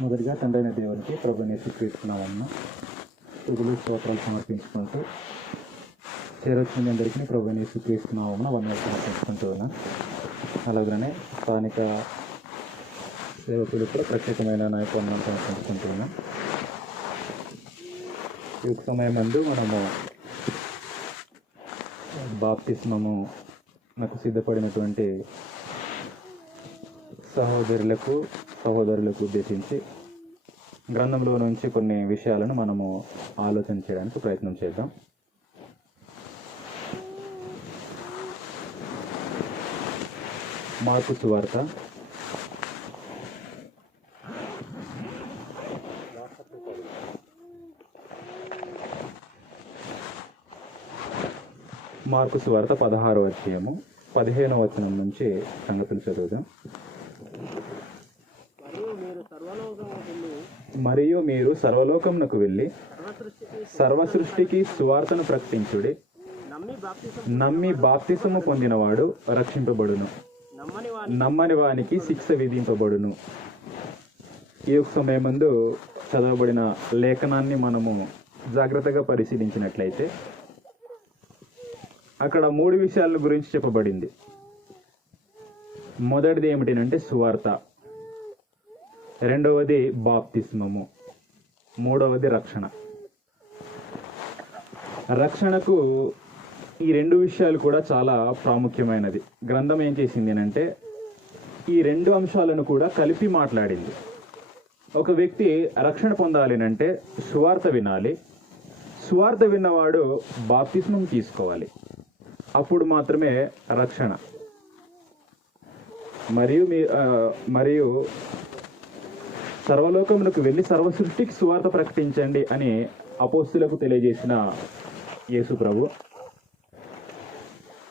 మొదటిగా తండ్రైన దేవునికి ప్రభువైన యేసుక్రీస్తు నామమున స్తుతులు స్తోత్రాలు సమర్పించుకుంటూ చేరొచ్చిన మీ అందరికీ ప్రభువైన యేసుక్రీస్తు నామమున వందనాలు సమర్పించుకుంటూ ఉన్నాను. అలాగనే స్థానిక సేవకులు కూడా ప్రత్యేకమైన నాయకులను సమర్పించుకుంటూ ఉన్నాం. ఈ సమయం నందు మనము బాప్తిస్మము నాకు సిద్ధపడినటువంటి సహోదరులకు ఉద్దేశించి గ్రంథంలో నుంచి కొన్ని విషయాలను మనము ఆలోచన చేయడానికి ప్రయత్నం చేద్దాం. మార్కు సువార్త మార్కు సువార్త 16వ అధ్యాయము 15వ వచనం నుంచి సంగతులు చదువుదాం. మరియు మీరు సర్వలోకమునకు వెళ్ళి సర్వ సృష్టికి సువార్తను ప్రకటించుడి. నమ్మి బాప్తిసము పొందినవాడు రక్షింపబడును, నమ్మని వానికి శిక్ష విధింపబడును. ఈ సమయమందు చదవబడిన లేఖనాన్ని మనము జాగ్రత్తగా పరిశీలించినట్లయితే అక్కడ 3 విషయాల గురించి చెప్పబడింది. మొదటిది ఏమిటంటే సువార్త, రెండవది బాప్తిస్మము, మూడవది రక్షణ. రక్షణకు ఈ 2 విషయాలు కూడా చాలా ప్రాముఖ్యమైనది. గ్రంథం ఏం చేసింది అంటే ఈ 2 అంశాలను కూడా కలిపి మాట్లాడింది. ఒక వ్యక్తి రక్షణ పొందాలి అంటే సువార్త వినాలి, సువార్త విన్నవాడు బాప్తిస్మం తీసుకోవాలి, అప్పుడు మాత్రమే రక్షణ. మరియు సర్వలోకమునకు వెళ్ళి సర్వ సృష్టికి సువార్త ప్రకటించండి అని అపోస్తులకు తెలియజేసిన యేసు ప్రభు,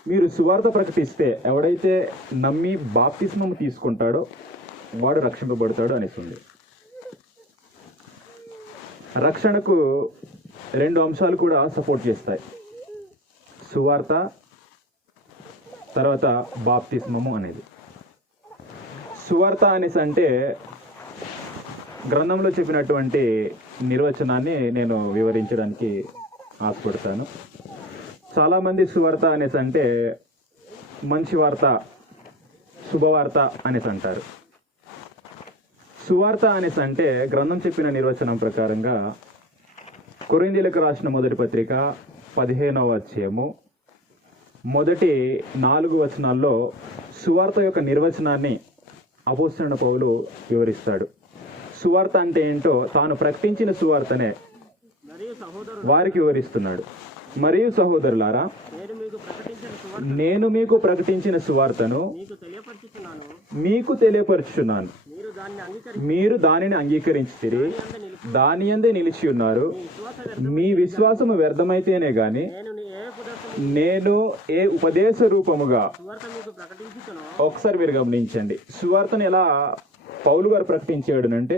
మీరు సువార్త ప్రకటిస్తే ఎవడైతే నమ్మి బాప్తిస్మం తీసుకుంటాడో వాడు రక్షింపబడతాడు అనేసింది. రక్షణకు 2 అంశాలు కూడా సపోర్ట్ చేస్తాయి, సువార్త తర్వాత బాప్తిస్మము అనేది. సువార్త అనేసి అంటే గ్రంథంలో చెప్పినటువంటి నిర్వచనాన్ని నేను వివరించడానికి ఆశపడతాను. చాలామంది సువార్త అనేసి అంటే మంచి వార్త, శుభవార్త అనేసి అంటారు. సువార్త అనేసి అంటే గ్రంథం చెప్పిన నిర్వచనం ప్రకారంగా కొరింథీయులకు రాసిన మొదటి పత్రిక 15వ అధ్యాయము మొదటి 4 వచనాల్లో సువార్త యొక్క నిర్వచనాన్ని అపోస్తలుడైన పౌలు వివరిస్తాడు. సువార్త అంటే ఏంటో తాను ప్రకటించిన సువార్తనే వారికి వివరిస్తున్నాడు. మరియు సహోదరులారా, నేను మీకు ప్రకటించిన సువార్తను మీకు తెలియపరుచుచున్నాను. మీరు దానిని అంగీకరించితిరి, దాని యందే నిలిచి ఉన్నారు. మీ విశ్వాసము వ్యర్థమైతేనే గాని నేను ఏ ఉపదేశ రూపముగా, ఒకసారి మీరు గమనించండి, సువార్తను ఎలా పౌలు గారు ప్రకటించాడునంటే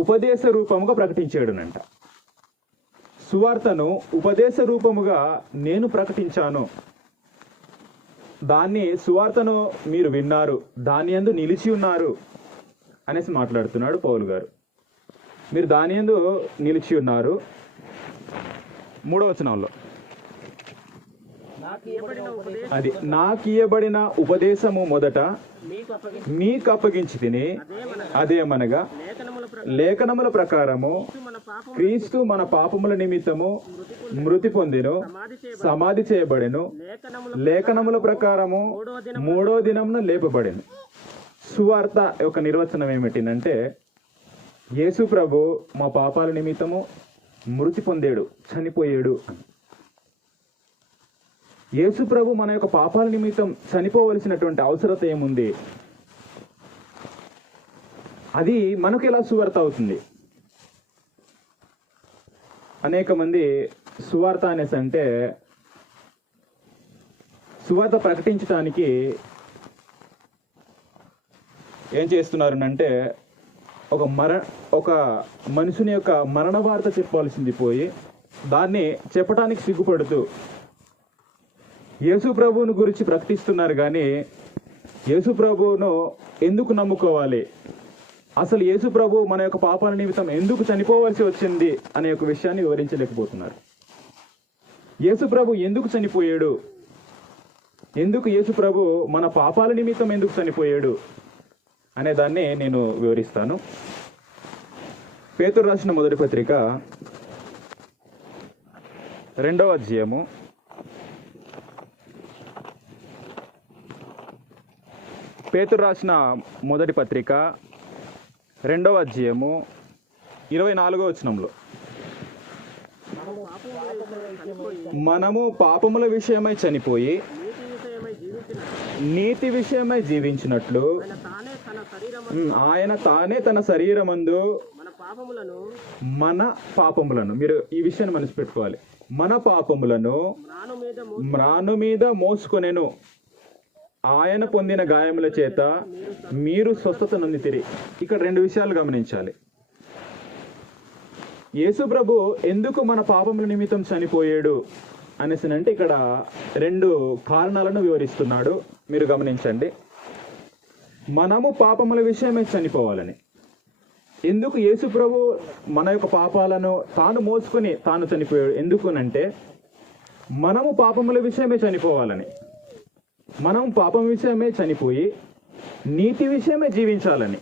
ఉపదేశ రూపముగా ప్రకటించాడునంట. సువార్తను ఉపదేశ రూపముగా నేను ప్రకటించాను. దాన్ని సువార్తను మీరు విన్నారు, దాని యందు నిలిచి ఉన్నారు అనేసి మాట్లాడుతున్నాడు పౌలు గారు. మీరు దాని యందు నిలిచి ఉన్నారు. 3వ వచనంలో అది నాకు ఇయ్యబడిన ఉపదేశము మొదట మీకు అప్పగించి తిని, అదేమనగా లేఖనముల ప్రకారము క్రీస్తు మన పాపముల నిమిత్తము మృతి పొందెను, సమాధి చేయబడెను, లేఖనముల ప్రకారము 3వ దినమున లేపబడెను. సువార్త యొక్క నిర్వచనం ఏమిటంటే యేసు ప్రభు మా పాపాల నిమిత్తము మృతి పొందాడు, చనిపోయాడు. యేసు ప్రభు మన యొక్క పాపాల నిమిత్తం చనిపోవలసినటువంటి అవసరత ఏముంది? అది మనకు ఎలా సువార్త అవుతుంది? అనేక మంది సువార్త అనేసి అంటే సువార్త ప్రకటించడానికి ఏం చేస్తున్నారనంటే ఒక మనుషుని యొక్క మరణ వార్త చెప్పాల్సింది పోయి దాన్ని చెప్పడానికి సిగ్గుపడుతూ యేసు ప్రభువును గురించి ప్రకటిస్తున్నారు. కానీ యేసు ప్రభువును ఎందుకు నమ్ముకోవాలి, అసలు యేసు ప్రభు మన యొక్క పాపాల నిమిత్తం ఎందుకు చనిపోవలసి వచ్చింది అనే ఒక విషయాన్ని వివరించలేకపోతున్నారు. యేసు ప్రభు ఎందుకు చనిపోయాడు, ఎందుకు యేసు ప్రభు మన పాపాల నిమిత్తం ఎందుకు చనిపోయాడు అనే దాన్ని నేను వివరిస్తాను. పేతురు రాసిన మొదటి పత్రిక 2వ అధ్యాయము 24వ వచనంలో, మనము పాపముల విషయమై చనిపోయి నీతి విషయమై జీవించినట్లు ఆయన తానే తన శరీరమందు మన పాపములను, మీరు ఈ విషయాన్ని మనసు పెట్టుకోవాలి, మన పాపములను మ్రాను మీద మోసుకొనెను, ఆయన పొందిన గాయముల చేత మీరు స్వస్థత నొందితిరి. ఇక్కడ 2 విషయాలు గమనించాలి. యేసు ప్రభు ఎందుకు మన పాపముల నిమిత్తం చనిపోయాడు అనేసి అంటే ఇక్కడ 2 కారణాలను వివరిస్తున్నాడు. మీరు గమనించండి. మనము పాపముల విషయమే చనిపోవాలని. ఎందుకు యేసు ప్రభు మన యొక్క పాపాలను తాను మోసుకొని తాను చనిపోయాడు? ఎందుకునంటే మనము పాపముల విషయమే చనిపోవాలని. మనం పాపం విషయమే చనిపోయి నీతి విషయమే జీవించాలని.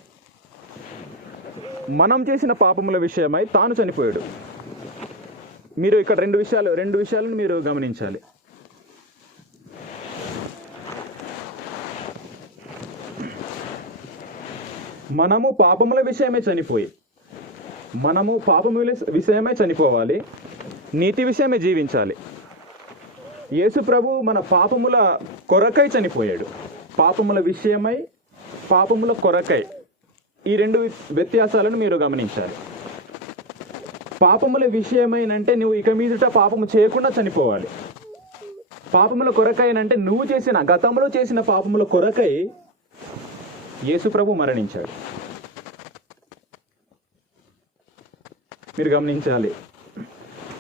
మనం చేసిన పాపముల విషయమై తాను చనిపోయాడు. మీరు ఇక్కడ 2 విషయాలను మీరు గమనించాలి. మనము పాపముల విషయమే చనిపోయి, మనము పాపముల విషయమై చనిపోవాలి, నీతి విషయమే జీవించాలి. యేసు ప్రభు మన పాపముల కొరకై చనిపోయాడు. పాపముల విషయమై, పాపముల కొరకై, ఈ 2 వ్యత్యాసాలను మీరు గమనించాలి. పాపముల విషయమైనంటే నువ్వు ఇక మీదట పాపము చేయకుండా చనిపోవాలి. పాపముల కొరకైనంటే నువ్వు చేసిన గతంలో చేసిన పాపముల కొరకై యేసు ప్రభు మరణించాడు. మీరు గమనించాలి.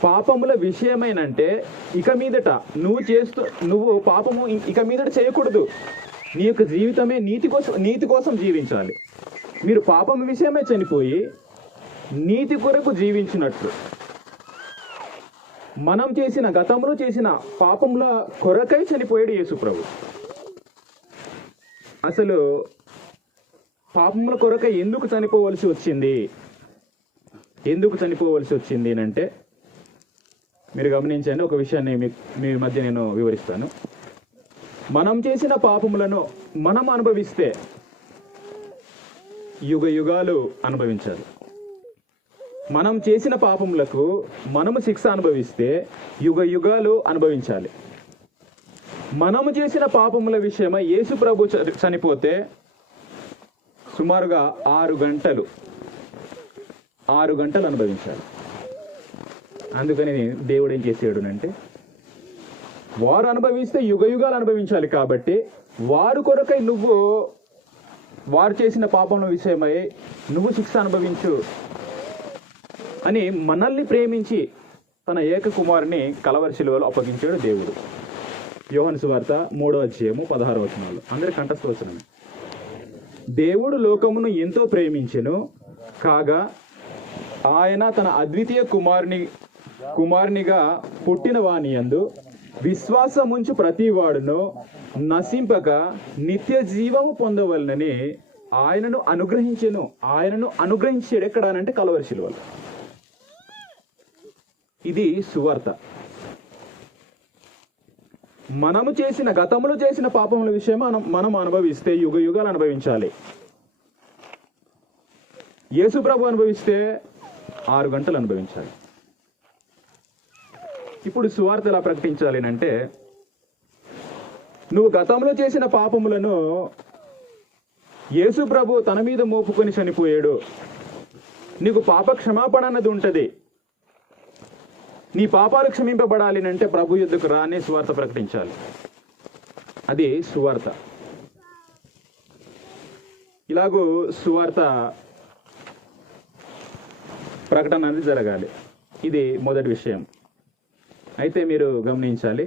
పాపముల విషయమైనంటే ఇక మీదట నువ్వు పాపము ఇక మీదట చేయకూడదు. నీ యొక్క జీవితమే నీతి కోసం జీవించాలి. మీరు పాపం విషయమే చనిపోయి నీతి కొరకు జీవించినట్లు, మనం చేసిన గతంలో చేసిన పాపముల కొరకై చనిపోయాడు యేసు ప్రభు. అసలు పాపముల కొరకై ఎందుకు చనిపోవలసి వచ్చింది అంటే మీరు గమనించండి. ఒక విషయాన్ని మీ మధ్య నేను వివరిస్తాను. మనం చేసిన పాపములను మనం అనుభవిస్తే యుగ యుగాలు అనుభవించాలి. మనం చేసిన పాపములకు మనము శిక్ష అనుభవిస్తే యుగ యుగాలు అనుభవించాలి. మనము చేసిన పాపముల విషయమై యేసు ప్రభు చనిపోతే సుమారుగా 6 గంటలు అనుభవించాలి. అందుకని దేవుడు ఏం చేసాడు అంటే, వారు అనుభవిస్తే యుగ యుగాలు అనుభవించాలి. కాబట్టి వారు కొరకై వారు చేసిన పాపముల విషయమై నువ్వు శిక్ష అనుభవించు అని మనల్ని ప్రేమించి తన ఏక కుమారుని కలవరి శిలువలో అప్పగించాడు దేవుడు. యోహాను సువార్త 3వ అధ్యాయము 16వ వచనాలు అందరి కంఠస్థ వచనమే. దేవుడు లోకమును ఎంతో ప్రేమించెను కాగా ఆయన తన అద్వితీయ కుమారునిగా పుట్టిన వాని యందు విశ్వాసముంచు ప్రతి వాడును నశింపక నిత్య జీవము పొందవలనని ఆయనను అనుగ్రహించాడు. ఎక్కడ అంటే కలవరి శిలువలో. ఇది సువార్త. గతంలో చేసిన పాపముల విషయం మనం అనుభవిస్తే యుగ యుగాలు అనుభవించాలి. యేసు ప్రభు అనుభవిస్తే 6 గంటలు అనుభవించాలి. ఇప్పుడు సువార్త ఎలా ప్రకటించాలి అంటే, నువ్వు గతంలో చేసిన పాపములను యేసు ప్రభు తన మీద మోపుకొని చనిపోయాడు. నీకు పాప క్షమాపణ అన్నది ఉంటుంది. నీ పాపాలు క్షమింపబడాలి అంటే ప్రభు యుద్ధకు రానే సువార్త ప్రకటించాలి. అది సువార్త. ఇలాగూ సువార్త ప్రకటన అనేది జరగాలి. ఇది మొదటి విషయం. అయితే మీరు గమనించాలి,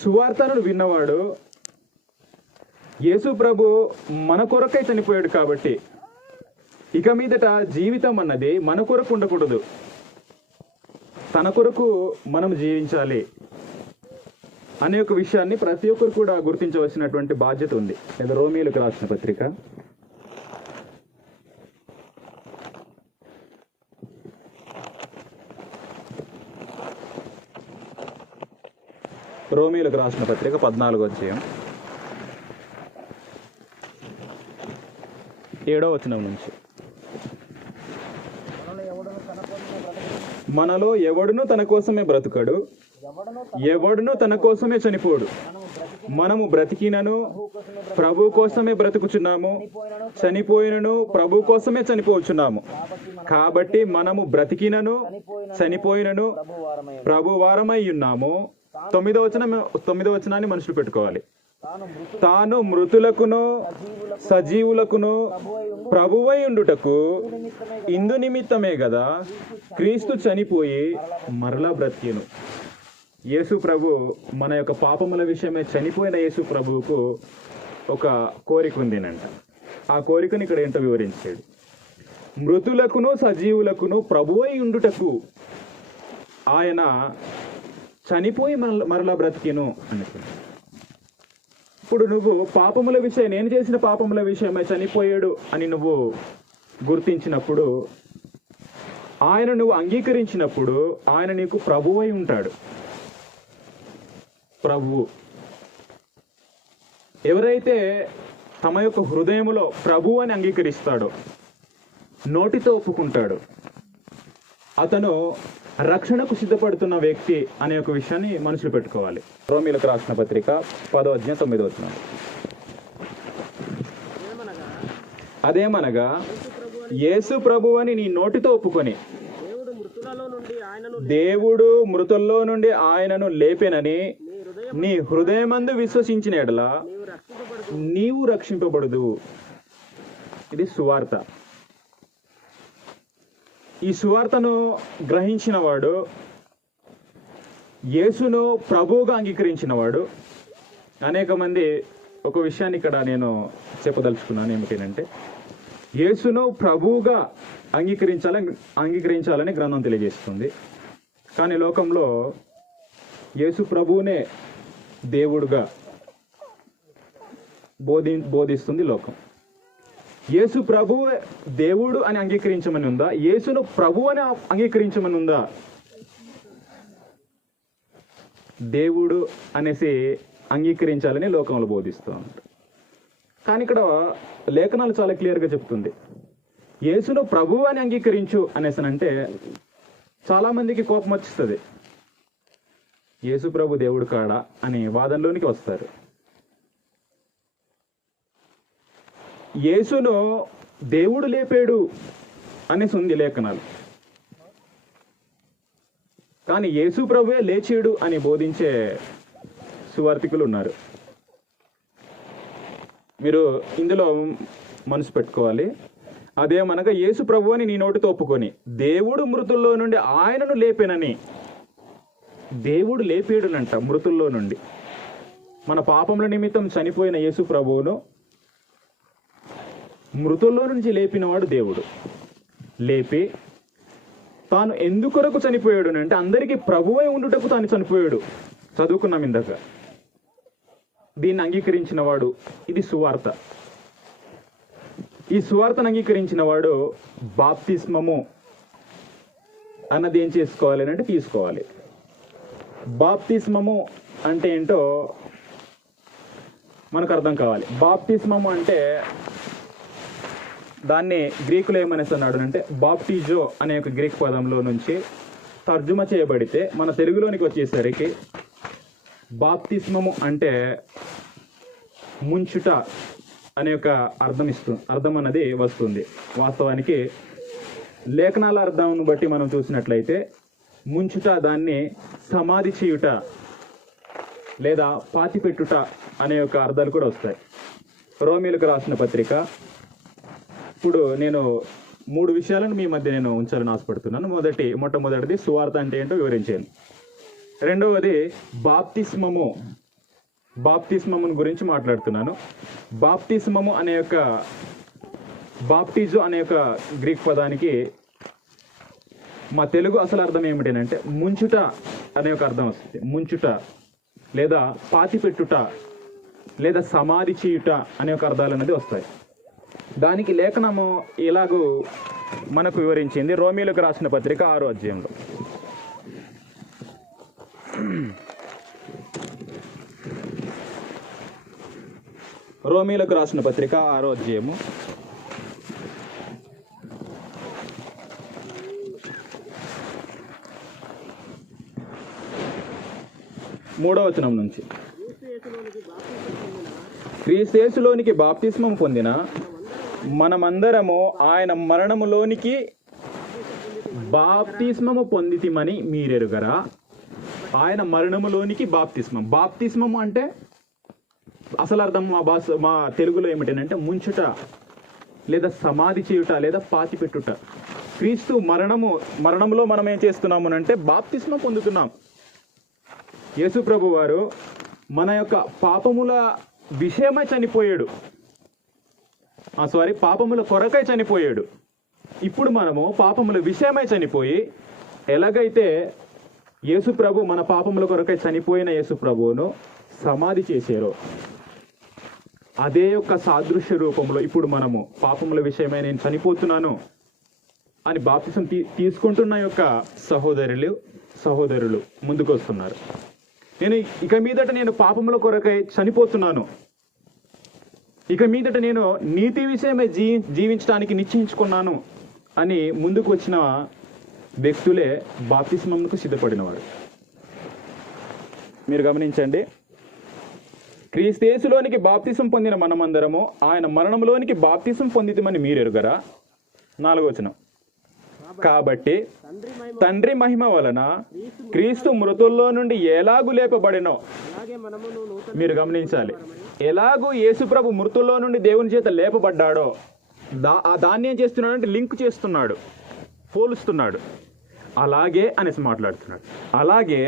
సువార్తను విన్నవాడు యేసు ప్రభు మన కొరకై చనిపోయాడు కాబట్టి ఇక మీదట జీవితం అన్నది మన కొరకు ఉండకూడదు, తన కొరకు మనం జీవించాలి అనే ఒక విషయాన్ని ప్రతి ఒక్కరు కూడా గుర్తించవలసినటువంటి బాధ్యత ఉంది. లేదా రోమీయులకు రాసిన పత్రిక రోమీయులకు రాసిన పత్రిక 14వ అధ్యాయం 7వ వచనం నుంచి, మనలో ఎవడును తన కోసమే బ్రతుకడు, ఎవడును తన కోసమే చనిపోడు. మనము బ్రతికినను ప్రభు కోసమే బ్రతుకుచున్నాము, చనిపోయినను ప్రభు కోసమే చనిపోచున్నాము. కాబట్టి మనము బ్రతికినను చనిపోయినను ప్రభు వారమై ఉన్నాము. 9వ వచనాన్ని మనుషులు పెట్టుకోవాలి. తాను మృతులకును సజీవులకును ప్రభువై ఉండుటకు ఇందు నిమిత్తమే గదా క్రీస్తు చనిపోయి మరలా బ్రతికెను. యేసు ప్రభు మన యొక్క పాపముల విషయమే చనిపోయిన యేసు ప్రభువుకు ఒక కోరిక ఉందినంట. ఆ కోరికను ఇక్కడ ఏంటో వివరించాడు. మృతులకును సజీవులకును ప్రభువై ఉండుటకు ఆయన చనిపోయి మరలా బ్రతికెను అనుకున్నాడు. ఇప్పుడు నువ్వు పాపముల విషయం, నేను చేసిన పాపముల విషయమై చనిపోయాడు అని నువ్వు గుర్తించినప్పుడు, ఆయన నువ్వు అంగీకరించినప్పుడు ఆయన నీకు ప్రభువై ఉంటాడు. ప్రభువు ఎవరైతే తమ యొక్క హృదయములో ప్రభువు అని అంగీకరిస్తాడో, నోటితో ఒప్పుకుంటాడు, అతను రక్షణకు సిద్ధపడుతున్న వ్యక్తి అనే ఒక విషయాన్ని మనసులో పెట్టుకోవాలి. రోమీయులకు రాసిన పత్రిక 10వ అధ్యాయం 9వ వచనం, అదేమనగా యేసు ప్రభు అని నీ నోటితో ఒప్పుకొని దేవుడు మృతుల్లో నుండి ఆయనను లేపెనని నీ హృదయమందు విశ్వసించిన ఎడల నీవు రక్షింపబడదు. ఇది సువార్త. ఈ సువార్తను గ్రహించిన వాడు, యేసును ప్రభువుగా అంగీకరించిన వాడు, అనేక మంది ఒక విషయాన్ని ఇక్కడ నేను చెప్పదలుచుకున్నాను. ఏమిటంటే యేసును ప్రభువుగా అంగీకరించాలని గ్రంథం తెలియజేస్తుంది. కానీ లోకంలో యేసు ప్రభువునే దేవుడుగా బోధిస్తుంది లోకం. యేసు ప్రభువు దేవుడు అని అంగీకరించమని ఉందా? యేసును ప్రభు అని అంగీకరించమని ఉందా? దేవుడు అనేసి అంగీకరించాలని లోకంలో బోధిస్తూ ఉంటారు. కానీ ఇక్కడ లేఖనాలు చాలా క్లియర్గా చెప్తుంది, యేసును ప్రభు అని అంగీకరించు అనేసనంటే చాలా మందికి కోపం వచ్చిస్తుంది. యేసు ప్రభు దేవుడు కాడా అని వాదనలోనికి వస్తారు. యేసును దేవుడు లేపాడు అనేసి ఉంది లేఖనాలు. కానీ యేసు ప్రభువే లేచాడు అని బోధించే సువార్థికులు ఉన్నారు. మీరు ఇందులో మనసు పెట్టుకోవాలి. అదేమనగా యేసు ప్రభు అని నీ నోటితో ఒప్పుకొని దేవుడు మృతుల్లో నుండి ఆయనను లేపేనని. దేవుడు లేపేడునంట మృతుల్లో నుండి. మన పాపముల నిమిత్తం చనిపోయిన యేసు ప్రభువును మృతుల్లో నుంచి లేపినవాడు దేవుడు. లేపి తాను ఎందుకొరకు చనిపోయాడు అంటే అందరికీ ప్రభువై ఉండుటకు తాను చనిపోయాడు. చదువుకున్నాం ఇందాక. దీన్ని అంగీకరించిన వాడు, ఇది సువార్త. ఈ సువార్తను అంగీకరించిన వాడు బాప్తిస్మము అన్నది ఏం చేసుకోవాలి అంటే తీసుకోవాలి. బాప్తిస్మము అంటే ఏంటో మనకు అర్థం కావాలి. బాప్తిస్మము అంటే దాన్ని గ్రీకులో ఏమనేసి అన్నాడు అంటే బాప్టిజో అనే ఒక గ్రీక్ పదంలో నుంచి తర్జుమా చేయబడితే మన తెలుగులోనికి వచ్చేసరికి బాప్తిస్మము అంటే ముంచుట అనే ఒక అర్థం అన్నది వస్తుంది. వాస్తవానికి లేఖనాల అర్థంను బట్టి మనం చూసినట్లయితే ముంచుట దాన్ని సమాధి చేయుట లేదా పాతిపెట్టుట అనే ఒక అర్థాలు కూడా వస్తాయి. రోమీయులకు రాసిన పత్రిక. ఇప్పుడు నేను 3 విషయాలను మీ మధ్య నేను ఉంచాలని ఆశపడుతున్నాను. మొట్టమొదటిది సువార్త అంటే ఏంటో వివరించాను. రెండవది బాప్తిస్మము గురించి మాట్లాడుతున్నాను. బాప్తిస్మము అనే యొక్క బాప్టిజు అనే యొక్క గ్రీక్ పదానికి మా తెలుగు అసలు అర్థం ఏమిటంటే ముంచుట అనే ఒక అర్థం వస్తుంది. ముంచుట లేదా పాతిపెట్టుట లేదా సమాధి చేయుట అనే ఒక అర్థాలు అనేది వస్తాయి. దానికి లేఖనము ఇలాగూ మనకు వివరించింది రోమీలకు రాసిన పత్రిక 6వ అధ్యాయంలో. రోమీలకు రాసిన పత్రిక 6వ అధ్యాయము 3వ వచనం నుంచి, క్రీస్తులోనికి బాప్తిస్మం పొందిన మనమందరము ఆయన మరణములోనికి బాప్తిస్మము పొందితిమని మీరెరుగరా. ఆయన మరణములోనికి బాప్తిస్మం. బాప్తిస్మము అంటే అసలు అర్థం మా తెలుగులో ఏమిటంటే ముంచుట లేదా సమాధి చేయుట లేదా పాతిపెట్టుట. క్రీస్తు మరణములో మనం ఏం చేస్తున్నాము అంటే బాప్తిస్మం పొందుతున్నాం. యేసు ప్రభు వారు మన యొక్క పాపముల విషయమై చనిపోయాడు, పాపముల కొరకై చనిపోయాడు. ఇప్పుడు మనము పాపముల విషయమై చనిపోయి, ఎలాగైతే యేసు ప్రభు మన పాపముల కొరకై చనిపోయిన యేసు ప్రభువును సమాధి చేశారో అదే యొక్క సాదృశ్య రూపంలో ఇప్పుడు మనము పాపముల విషయమై నేను చనిపోతున్నాను అని బాప్తిసం తీసుకుంటున్న యొక్క సహోదరులు ముందుకు వస్తున్నారు. ఇక మీదట నేను పాపముల కొరకై చనిపోతున్నాను, ఇక మీదట నేను నీతి విషయమై జీవించడానికి నిశ్చయించుకున్నాను అని ముందుకు వచ్చిన వ్యక్తులే బాప్తిస్మమునకు సిద్ధపడినవారు. మీరు గమనించండి, క్రీస్తులోనికి బాప్తిసం పొందిన మనమందరము ఆయన మరణంలోనికి బాప్తిసం పొందితమని మీరెరుగరా. 4వ వచనం, కాబట్టి తండ్రి మహిమ వలన క్రీస్తు మృతుల్లో నుండి ఎలాగూ లేపబడినో. మీరు గమనించాలి, ఎలాగూ యేసుప్రభు మృతుల్లో నుండి దేవుని చేత లేపబడ్డాడో దాన్ని ఏం చేస్తున్నాడు అంటే లింక్ చేస్తున్నాడు, పోలుస్తున్నాడు. అలాగే అనేసి మాట్లాడుతున్నాడు. అలాగే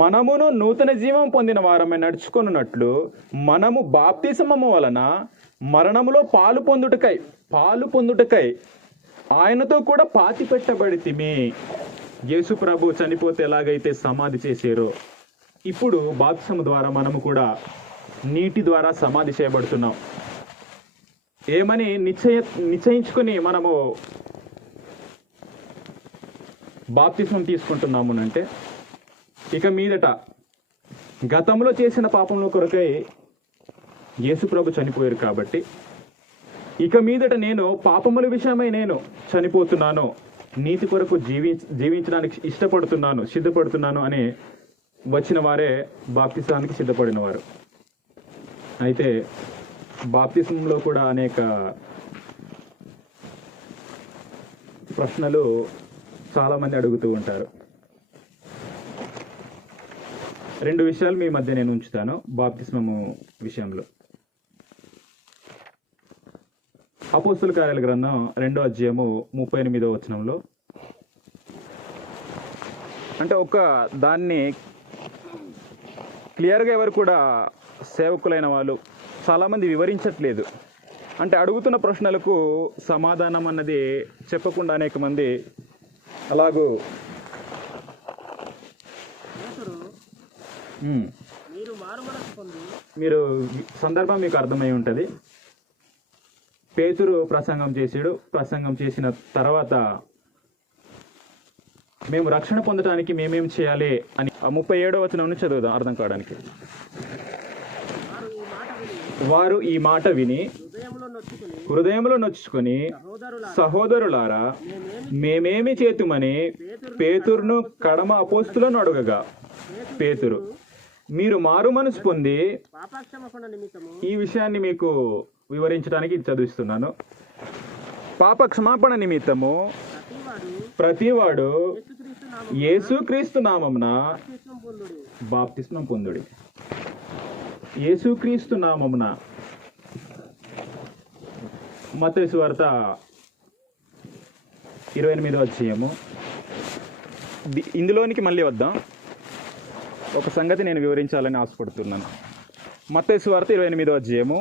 మనమును నూతన జీవం పొందిన వారమై నడుచుకున్నట్లు మనము బాప్తిస్మము వలన మరణములో పాలు పొందుటకై ఆయనతో కూడా పాతి పెట్టబడితిమి. యేసు ప్రభు చనిపోతే ఎలాగైతే సమాధి చేశారో ఇప్పుడు బాప్తిస్మము ద్వారా మనము కూడా నీటి ద్వారా సమాధి చేయబడుతున్నాం. ఏమని నిశ్చయించుకుని మనము బాప్తిస్మం తీసుకుంటున్నాము అంటే, ఇక మీదట గతంలో చేసిన పాపంలో కొరకై యేసు ప్రభు చనిపోయారు కాబట్టి ఇక మీదట నేను పాపముల విషయమై నేను చనిపోతున్నాను, నీతి కొరకు జీవించడానికి సిద్ధపడుతున్నాను అని వచ్చిన వారే బాప్తిస్మానికి సిద్ధపడిన వారు. అయితే బాప్తిస్మంలో కూడా అనేక ప్రశ్నలు చాలామంది అడుగుతూ ఉంటారు. 2 విషయాలు మీ మధ్య నేను ఉంచుతాను బాప్తిస్మము విషయంలో. అపోస్తుల కార్యాల గ్రంథం 2వ అధ్యాయము 38వ వచనంలో, అంటే ఒక దాన్ని క్లియర్గా ఎవరు కూడా సేవకులైన వాళ్ళు చాలామంది వివరించట్లేదు. అంటే అడుగుతున్న ప్రశ్నలకు సమాధానం అన్నది చెప్పకుండా అనేక మంది అలాగూ మీరు సందర్భం మీకు అర్థమై ఉంటుంది. పేతురు ప్రసంగం చేసిన తర్వాత మేము రక్షణ పొందడానికి మేమేం చేయాలి అని 37వ వచనం నుంచి చదువుదాం అర్థం కావడానికి. వారు ఈ మాట విని హృదయంలో నొచ్చుకొని, సహోదరులారా మేమేమి చేతుమని పేతురును కడమ అపోస్తులను అడుగగా, పేతురు మీరు మారు మనసు పొంది, ఈ విషయాన్ని మీకు వివరించడానికి చదివిస్తున్నాను. పాప క్షమాపణ నిమిత్తము ప్రతివాడు యేసుక్రీస్తు నామమున బాప్తిస్మం పొందుడి. యేసుక్రీస్తు నామమున. మత్తయి సువార్త 28వ అధ్యాయము. ఇందులోనికి మళ్ళీ వద్దాం. ఒక సంగతి నేను వివరించాలని ఆశపడుతున్నాను. మత్తయి సువార్త 28వ అధ్యాయము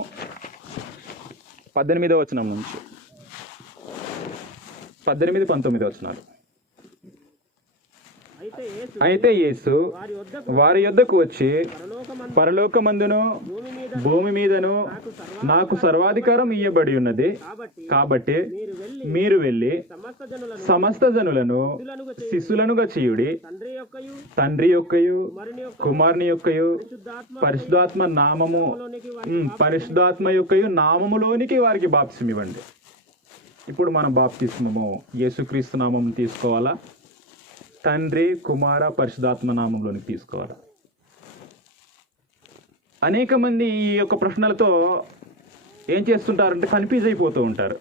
18వ వచనం నుంచి 18, 19 వచనాలు. అయితే యేసు వారి యొద్దకు వచ్చి, పరలోకమందును భూమి మీదను నాకు సర్వాధికారం ఇయ్యబడి ఉన్నది, కాబట్టి మీరు వెళ్ళి సమస్త జనులను శిష్యులనుగా చేయుడి, తండ్రి యొక్కయు కుమారుని యొక్కయు పరిశుద్ధాత్మ యొక్కయు నామములోనికి వారికి బాప్తిసం ఇవ్వండి. ఇప్పుడు మనం బాప్తిస్మము యేసుక్రీస్తు నామం తీసుకోవాలా, తండ్రి కుమార పరిశుద్ధాత్మ నామంలోనికి తీసుకోవాలి? అనేక మంది ఈ యొక్క ప్రశ్నలతో ఏం చేస్తుంటారంటే కన్ఫ్యూజ్ అయిపోతూ ఉంటారు.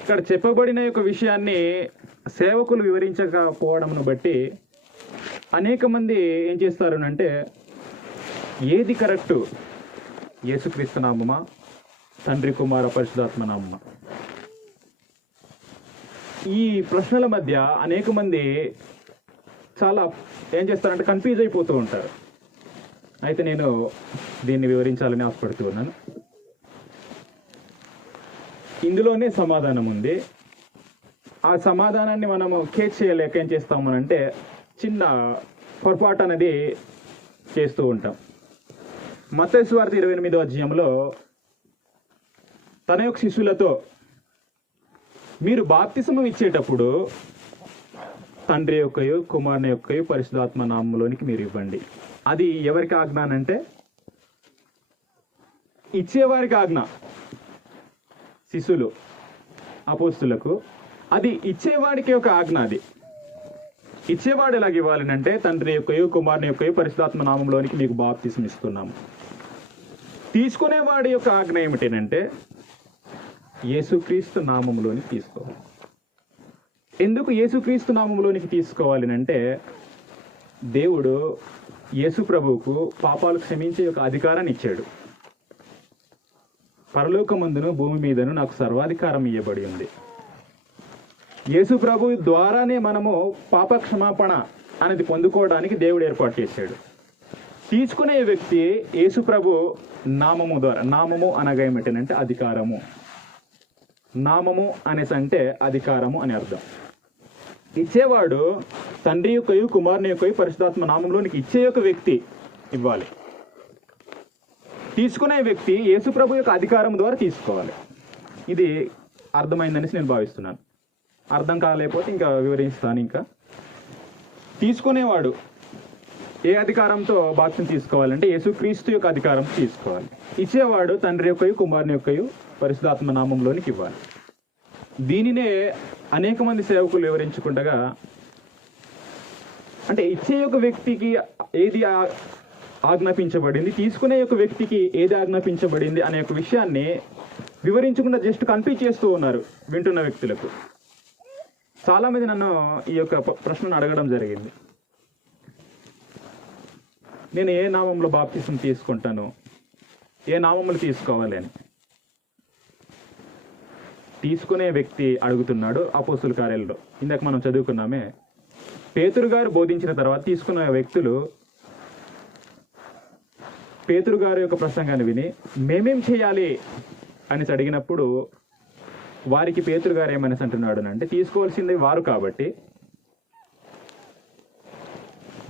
ఇక్కడ చెప్పబడిన యొక్క విషయాన్ని సేవకులు వివరించకపోవడంను బట్టి అనేక మంది ఏం చేస్తారు అంటే, ఏది కరెక్టు, యేసుక్రీస్తు నామమా, తండ్రి కుమార పరిశుద్ధాత్మ నామమా? ఈ ప్రశ్నల మధ్య అనేక మంది చాలా ఏం చేస్తారంటే కన్ఫ్యూజ్ అయిపోతూ ఉంటారు. అయితే నేను దీన్ని వివరించాలని ఆశపడుతూ ఉన్నాను. ఇందులోనే సమాధానం ఉంది. ఆ సమాధానాన్ని మనము కేచ్ చేయలేక ఏం చేస్తామనంటే చిన్న పొరపాటు అనేది చేస్తూ ఉంటాం. మత్తయి సువార్త 28వ అధ్యాయంలో తన యొక్క శిష్యులతో, మీరు బాప్తిసము ఇచ్చేటప్పుడు తండ్రి యొక్కయు కుమారుని యొక్కయు పరిశుద్ధాత్మ నామంలోనికి మీరు ఇవ్వండి. అది ఎవరికి ఆజ్ఞ అంటే ఇచ్చేవారికి ఆజ్ఞ, శిష్యులు అపోస్తులకు. అది ఇచ్చేవాడికి ఒక ఆజ్ఞ. అది ఇచ్చేవాడు ఎలాగ ఇవ్వాలని అంటే, తండ్రి యొక్కయు కుమారుని యొక్కయు పరిశుద్ధాత్మ నామంలోనికి మీకు బాప్తిసం ఇస్తున్నాము. తీసుకునేవాడి యొక్క ఆజ్ఞ ఏమిటంటే యేసుక్రీస్తు నామంలోనికి తీసుకోవాలి. ఎందుకు యేసుక్రీస్తు నామంలోనికి తీసుకోవాలి అంటే, దేవుడు యేసు ప్రభువుకు పాపాలు క్షమించే ఒక అధికారాన్ని ఇచ్చాడు. పరలోకమందును భూమి మీదను నాకు సర్వాధికారం ఇవ్వబడి ఉంది. యేసు ప్రభు ద్వారానే మనము పాప క్షమాపణ అనేది పొందుకోవడానికి దేవుడు ఏర్పాటు చేశాడు. తీసుకునే వ్యక్తి యేసు ప్రభు నామము ద్వారా, నామము అనగా ఏమిటంటే అధికారము. నామము అనేసి అంటే అధికారము అని అర్థం. ఇచ్చేవాడు తండ్రి యొక్కయు కుమారుని యొక్కయు పరిశుద్ధాత్మ నామంలోనికి ఇచ్చే యొక్క వ్యక్తి ఇవ్వాలి. తీసుకునే వ్యక్తి యేసు ప్రభు యొక్క అధికారం ద్వారా తీసుకోవాలి. ఇది అర్థమైందనేసి నేను భావిస్తున్నాను. అర్థం కాలేకపోతే ఇంకా వివరిస్తాను. ఇంకా తీసుకునేవాడు ఏ అధికారంతో బాప్తిసం తీసుకోవాలంటే యేసుక్రీస్తు యొక్క అధికారం తీసుకోవాలి. ఇచ్చేవాడు తండ్రి యొక్కయు కుమారుని యొక్కయు పరిశుద్ధాత్మ నామంలోనికి ఇవ్వాలి. దీనినే అనేక మంది సేవకులు వివరించుకుంటగా, అంటే ఇచ్చే యొక్క వ్యక్తికి ఏది ఆజ్ఞాపించబడింది, తీసుకునే యొక్క వ్యక్తికి ఏది ఆజ్ఞాపించబడింది అనే ఒక విషయాన్ని వివరించకుండా జస్ట్ కన్ఫ్యూజ్ చేస్తూ ఉన్నారు వింటున్న వ్యక్తులకు. చాలా మంది నన్ను ఈ యొక్క ప్రశ్నను అడగడం జరిగింది. నేను ఏ నామంలో బాప్తిసం తీసుకుంటాను, ఏ నామములు తీసుకోవాలి అని. తీసుకునే వ్యక్తి అడుగుతున్నాడు. అపోస్తుల కార్యాలలో ఇందాక మనం చదువుకున్నామే, పేతురు గారు బోధించిన తర్వాత తీసుకున్న వ్యక్తులు పేతురు గారి యొక్క ప్రసంగాన్ని విని మేమేం చేయాలి అని అడిగినప్పుడు వారికి పేతురు గారు ఏమనేసి అంటున్నాడు అంటే, తీసుకోవాల్సింది వారు కాబట్టి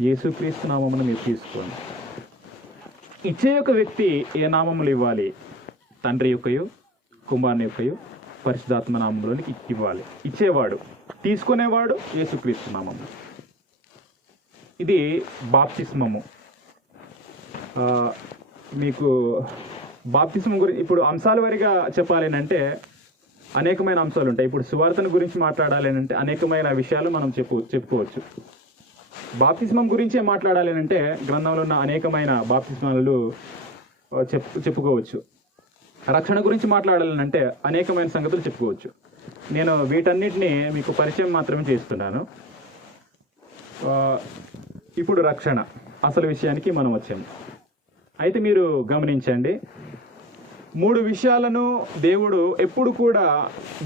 యేసుక్రీస్తు నామమును మీరు తీసుకోండి. ఇచ్చే యొక్క వ్యక్తి ఏ నామములు ఇవ్వాలి, తండ్రి యొక్కయు కుమారుని యొక్కయు పరిశుద్ధాత్మ నామంలోనికి ఇవ్వాలి. ఇచ్చేవాడు, తీసుకునేవాడు యేసుక్రీస్తు నామము. ఇది బాప్తిస్మము. మీకు బాప్తిస్మం గురించి ఇప్పుడు అంశాల వారిగా చెప్పాలి అంటే అనేకమైన అంశాలు ఉంటాయి. ఇప్పుడు సువార్తను గురించి మాట్లాడాలి అంటే అనేకమైన విషయాలు మనం చెప్పుకోవచ్చు. బాప్తిస్మం గురించే మాట్లాడాలి అంటే గ్రంథంలో ఉన్న అనేకమైన బాప్తిస్మాలు చెప్పుకోవచ్చు. రక్షణ గురించి మాట్లాడాలంటే అనేకమైన సంగతులు చెప్పుకోవచ్చు. నేను వీటన్నిటిని మీకు పరిచయం మాత్రమే చేస్తున్నాను. ఇప్పుడు రక్షణ అసలు విషయానికి మనం వచ్చాము. అయితే మీరు గమనించండి, 3 విషయాలను దేవుడు ఎప్పుడు కూడా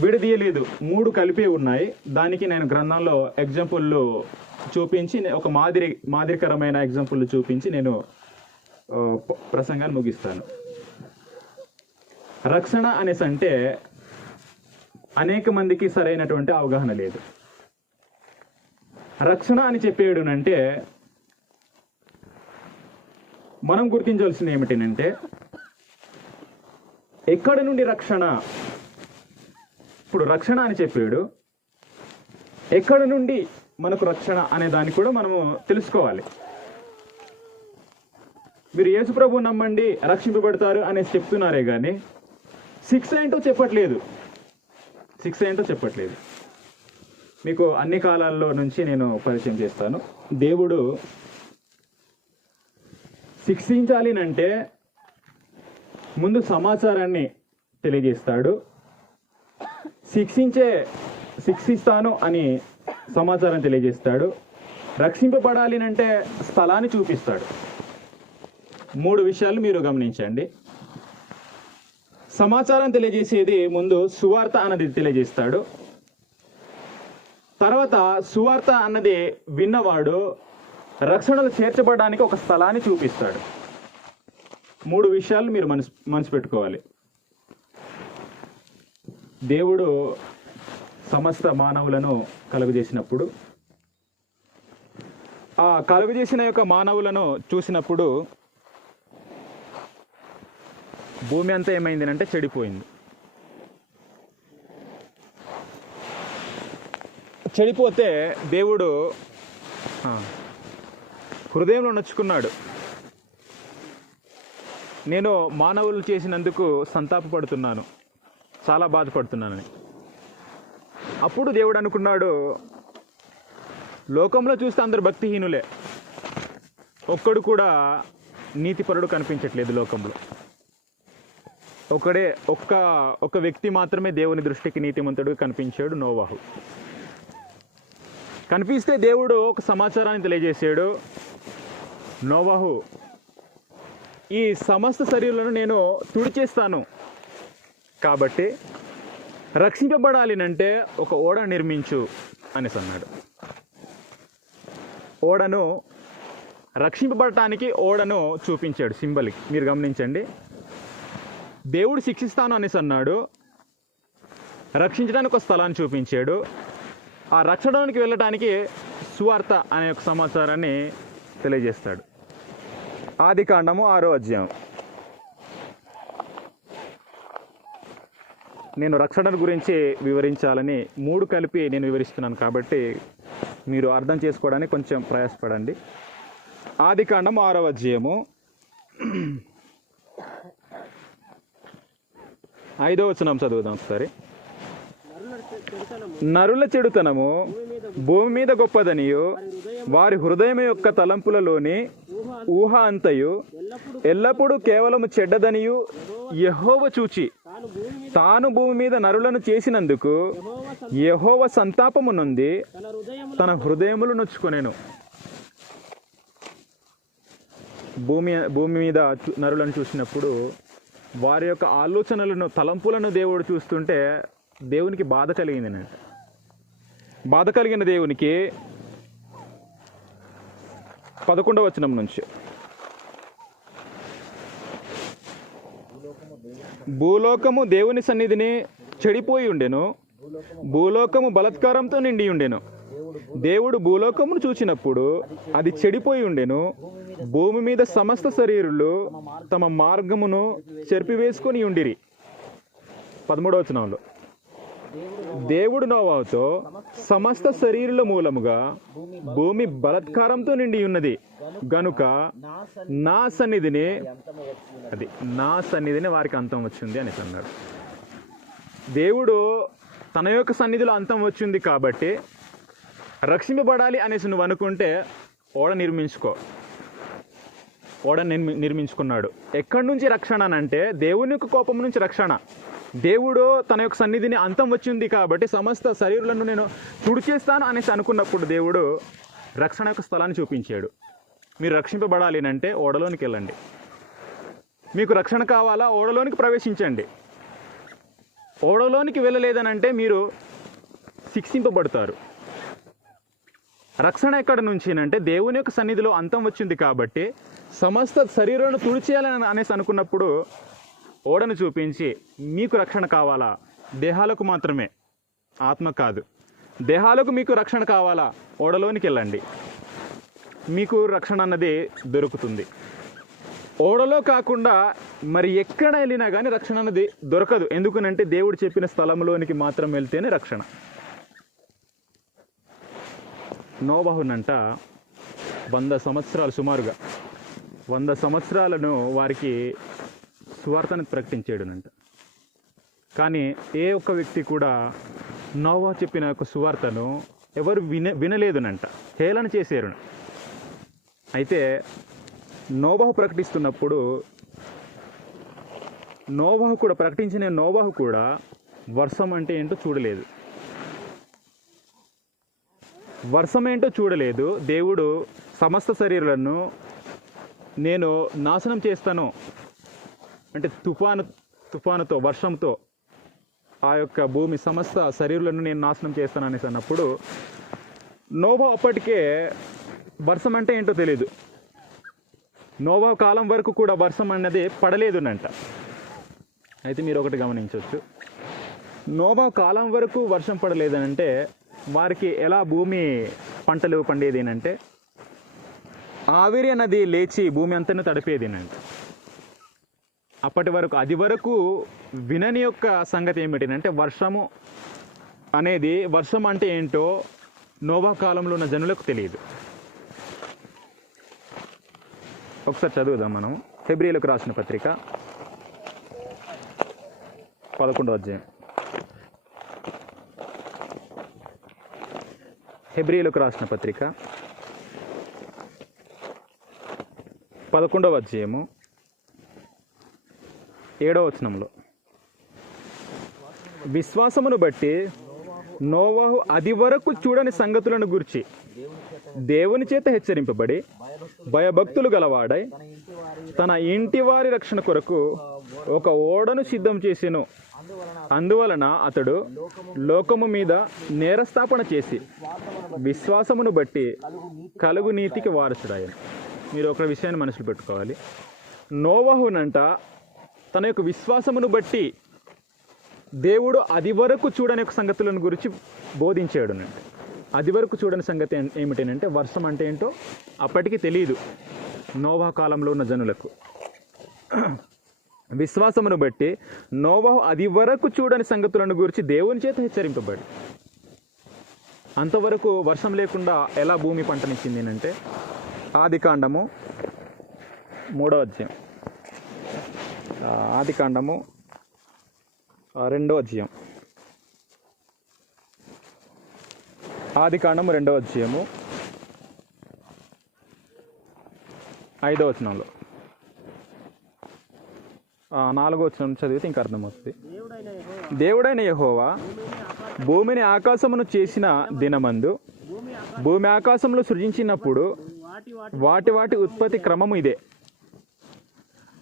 విడదీయలేదు, 3 కలిపే ఉన్నాయి. దానికి నేను గ్రంథంలో ఎగ్జాంపుల్ చూపించి, ఒక మాదిరికరమైన ఎగ్జాంపుల్ చూపించి నేను ప్రసంగాన్ని ముగిస్తాను. రక్షణ అనేసి అంటే అనేక మందికి సరైనటువంటి అవగాహన లేదు. రక్షణ అని చెప్పేయడునంటే మనం గుర్తించాల్సింది ఏమిటంటే, ఎక్కడ నుండి రక్షణ? ఇప్పుడు రక్షణ అని చెప్పాడు, ఎక్కడ నుండి మనకు రక్షణ అనే దాన్ని కూడా మనము తెలుసుకోవాలి. మీరు యేసు ప్రభువు నమ్మండి రక్షింపబడతారు అనేసి చెప్తున్నారే కానీ శిక్ష ఏంటో చెప్పట్లేదు. మీకు అన్ని కాలాల్లో నుంచి నేను పరిచయం చేస్తాను. దేవుడు శిక్షించాలి అంటే ముందు సమాచారాన్ని తెలియజేస్తాడు. శిక్షిస్తాను అని సమాచారం తెలియజేస్తాడు. రక్షింపబడాలి అంటే స్థలాన్ని చూపిస్తాడు. 3 విషయాలు మీరు గమనించండి. సమాచారం తెలియజేసేది ముందు సువార్త అన్నది తెలియజేస్తాడు. తర్వాత సువార్త అన్నది విన్నవాడు రక్షణలు చేర్చబడడానికి ఒక స్థలాన్ని చూపిస్తాడు. 3 విషయాలు మీరు మనసు పెట్టుకోవాలి. దేవుడు సమస్త మానవులను కలుగజేసినప్పుడు, ఆ కలుగజేసిన యొక్క మానవులను చూసినప్పుడు భూమి అంతా ఏమైంది అంటే చెడిపోయింది. చెడిపోతే దేవుడు హృదయంలో నొచ్చుకున్నాడు. నేను మానవులు చేసినందుకు సంతాపపడుతున్నాను, చాలా బాధపడుతున్నానని. అప్పుడు దేవుడు అనుకున్నాడు, లోకంలో చూస్తే అందరు భక్తిహీనులే, ఒక్కడు కూడా నీతిపరుడు కనిపించట్లేదు లోకంలో. ఒక్క వ్యక్తి మాత్రమే దేవుని దృష్టికి నీతిమంతుడు కనిపించాడు, నోవాహు. కనిపిస్తే దేవుడు ఒక సమాచారాన్ని తెలియజేశాడు, నోవాహు ఈ సమస్త శరీరాలను నేను తుడిచేస్తాను, కాబట్టి రక్షింపబడాలి అంటే ఒక ఓడ నిర్మించు అనేసి అన్నాడు. ఓడను రక్షింపబడటానికి ఓడను చూపించాడు సింబలిక్. మీరు గమనించండి, దేవుడు శిక్షిస్తాను అనేసి అన్నాడు, రక్షించడానికి ఒక స్థలాన్ని చూపించాడు. ఆ రక్షణలోనికి వెళ్ళటానికి సువార్త అనే ఒక సమాచారాన్ని తెలియజేస్తాడు. ఆదికాండము 6వ అధ్యాయం. నేను రక్షణ గురించి వివరించాలని 3 కలిపి నేను వివరిస్తున్నాను కాబట్టి మీరు అర్థం చేసుకోవడానికి కొంచెం ప్రయాసపడండి. ఆదికాండము 6వ అధ్యాయము 5వ వచనం చదువుదాం ఒకసారి. నరుల చెడుతనము భూమి మీద గొప్పదనియు, వారి హృదయం యొక్క తలంపులలోని ఊహ అంతయు ఎల్లప్పుడూ కేవలము చెడ్డదనియు యెహోవా చూచి తాను భూమి మీద నరులను చేసినందుకు యెహోవా సంతాపము నొంది తన హృదయములు నొచ్చుకొనెను. భూమి మీద నరులను చూసినప్పుడు వారి యొక్క ఆలోచనలను, తలంపులను దేవుడు చూస్తుంటే దేవునికి బాధ కలిగింది. బాధ కలిగిన దేవునికి 11వ వచనం నుంచి, భూలోకము దేవుని సన్నిధిని చెడిపోయి ఉండెను, భూలోకము బలాత్కారంతో నిండి ఉండెను. దేవుడు భూలోకమును చూచినప్పుడు అది చెడిపోయి ఉండెను, భూమి మీద సమస్త శరీరులు తమ మార్గమును చెరిపివేసుకొని ఉండిరి. 13వ వచనంలో, దేవుడు నోవాహుతో సమస్త శరీరుల మూలముగా భూమి బలాత్కారంతో నిండి ఉన్నది గనుక నా సన్నిధిని వారికి అంతం వచ్చింది అని అన్నాడు. దేవుడు తన యొక్క సన్నిధిలో అంతం వచ్చింది కాబట్టి రక్షింపబడాలి అనేసి నువ్వు అనుకుంటే ఓడ నిర్మించుకున్నాడు. ఎక్కడి నుంచి రక్షణ అంటే దేవుని యొక్క కోపం నుంచి రక్షణ. దేవుడు తన యొక్క సన్నిధిని అంతం వచ్చింది కాబట్టి సమస్త శరీరులను నేను తుడిచేస్తాను అనేసి అనుకున్నప్పుడు దేవుడు రక్షణ యొక్క స్థలాన్ని చూపించాడు. మీరు రక్షింపబడాలి అంటే ఓడలోనికి వెళ్ళండి. మీకు రక్షణ కావాలా, ఓడలోనికి ప్రవేశించండి. ఓడలోనికి వెళ్ళలేదనంటే మీరు శిక్షింపబడతారు. రక్షణ ఎక్కడ నుంచి అంటే దేవుని యొక్క సన్నిధిలో అంతం వచ్చింది కాబట్టి సమస్త శరీరాన్ని తుడిచేయాలని అనేసి అనుకున్నప్పుడు ఓడను చూపించి మీకు రక్షణ కావాలా, దేహాలకు మాత్రమే, ఆత్మ కాదు, దేహాలకు మీకు రక్షణ కావాలా, ఓడలోనికి వెళ్ళండి, మీకు రక్షణ అన్నది దొరుకుతుంది. ఓడలో కాకుండా మరి ఎక్కడ వెళ్ళినా కానీ రక్షణ అన్నది దొరకదు. ఎందుకనంటే దేవుడు చెప్పిన స్థలంలోనికి మాత్రం వెళ్తేనే రక్షణ. నోవహునంట 100 సంవత్సరాలు, సుమారుగా 100 సంవత్సరాలను వారికి సువార్తను ప్రకటించాడునంట. కానీ ఏ ఒక్క వ్యక్తి కూడా నోవహు చెప్పిన ఒక సువార్తను ఎవరు వినలేదునంట, హేళన చేశారు. అయితే నోవహు ప్రకటిస్తున్నప్పుడు ప్రకటించిన నోవహు కూడా వర్షం అంటే ఏంటో చూడలేదు. వర్షం ఏంటో చూడలేదు. దేవుడు సమస్త శరీరాలను నేను నాశనం చేస్తాను అంటే తుఫానుతో, వర్షంతో ఆ యొక్క భూమి సమస్త శరీరాలను నేను నాశనం చేస్తాను అనేసి అన్నప్పుడు నోవహు అప్పటికే వర్షం అంటే ఏంటో తెలియదు. నోవహు కాలం వరకు కూడా వర్షం అన్నది పడలేదునంట. అయితే మీరు ఒకటి గమనించవచ్చు, నోవహు కాలం వరకు వర్షం పడలేదనంటే వారికి ఎలా భూమి పంటలు పండేది అంటే ఆవిరి అన్నది లేచి భూమి అంతను తడిపేదినంట. అప్పటి వరకు, అది వరకు వినని యొక్క సంగతి ఏమిటంటే వర్షము అనేది, వర్షం అంటే ఏంటో నోవహు కాలంలో ఉన్న జనులకు తెలియదు. ఒకసారి చదువుదాం మనం. హెబ్రీయులకు రాసిన పత్రిక 11వ అధ్యాయం. హెబ్రీయులకు రాసిన పత్రిక 11వ అధ్యాయము 7వ వచనంలో, విశ్వాసమును బట్టి నోవహు అది వరకు చూడని సంగతులను గురించి దేవుని చేత హెచ్చరింపబడి భయభక్తులు గలవాడై తన ఇంటి వారి రక్షణ కొరకు ఒక ఓడను సిద్ధం చేసెను. అందువలన అతడు లోకము మీద నేరస్థాపన చేసి విశ్వాసమును బట్టి కలుగు నీతికి వారసుడాయను. మీరు ఒక విషయాన్ని మనసులో పెట్టుకోవాలి. నోవహునంట తన యొక్క విశ్వాసమును బట్టి దేవుడు అది వరకు చూడని యొక్క సంగతులను గురించి బోధించాడునంట. అది వరకు చూడని సంగతి ఏమిటంటే వర్షం అంటే ఏంటో అప్పటికి తెలియదు నోవహు కాలంలో ఉన్న జనులకు. విశ్వాసమును బట్టి నోవహు అది వరకు చూడని సంగతులను గురించి దేవుని చేత హెచ్చరింపబడి, అంతవరకు వర్షం లేకుండా ఎలా భూమి పంటనిచ్చింది అంటే ఆదికాండము 3వ అధ్యాయం, ఆదికాండము 2వ అధ్యాయం, ఆదికాండము 2వ అధ్యాయము 5వ వచనంలో, 4వ వచనం చదివితే ఇంకా అర్థమవుతుంది. దేవుడైన యెహోవా భూమిని ఆకాశమును చేసిన దినమందు భూమి ఆకాశంలో సృజించినప్పుడు వాటి వాటి ఉత్పత్తి క్రమము ఇదే.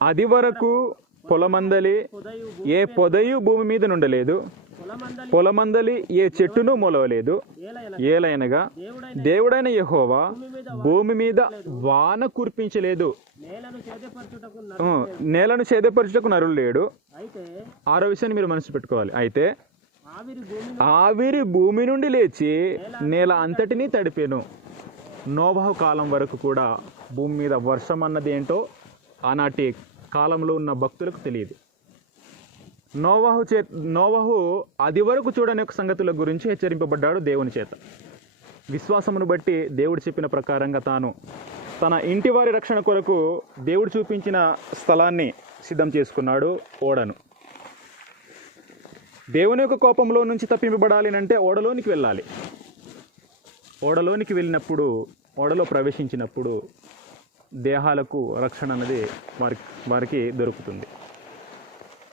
అది వరకు పొలమందలి ఏ పొదయు భూమి మీద నుండలేదు, పొలమందలి ఏ చెట్టును మొలవలేదు. ఏలైనగా దేవుడైన యెహోవా భూమి మీద వాన కురిపించలేదు, నేలను సేదపరచుటకు నరులు లేడు. 6వ విషయాన్ని మీరు మనసు పెట్టుకోవాలి. అయితే ఆవిరి భూమి నుండి లేచి నేల అంతటినీ తడిపెను. నోవహు కాలం వరకు కూడా భూమి మీద వర్షం అన్నది ఏంటో ఆనాటి కాలంలో ఉన్న భక్తులకు తెలియదు. నోవహు అది వరకు చూడని ఒక సంగతుల గురించి హెచ్చరింపబడ్డాడు దేవుని చేత. విశ్వాసమును బట్టి దేవుడు చెప్పిన ప్రకారంగా తాను తన ఇంటి వారి రక్షణ కొరకు దేవుడు చూపించిన స్థలాన్ని సిద్ధం చేసుకున్నాడు, ఓడను. దేవుని యొక్క కోపంలో నుంచి తప్పింపబడాలి అంటే ఓడలోనికి వెళ్ళాలి. ఓడలోనికి వెళ్ళినప్పుడు, ఓడలో ప్రవేశించినప్పుడు దేహాలకు రక్షణ అనేది వారికి దొరుకుతుంది.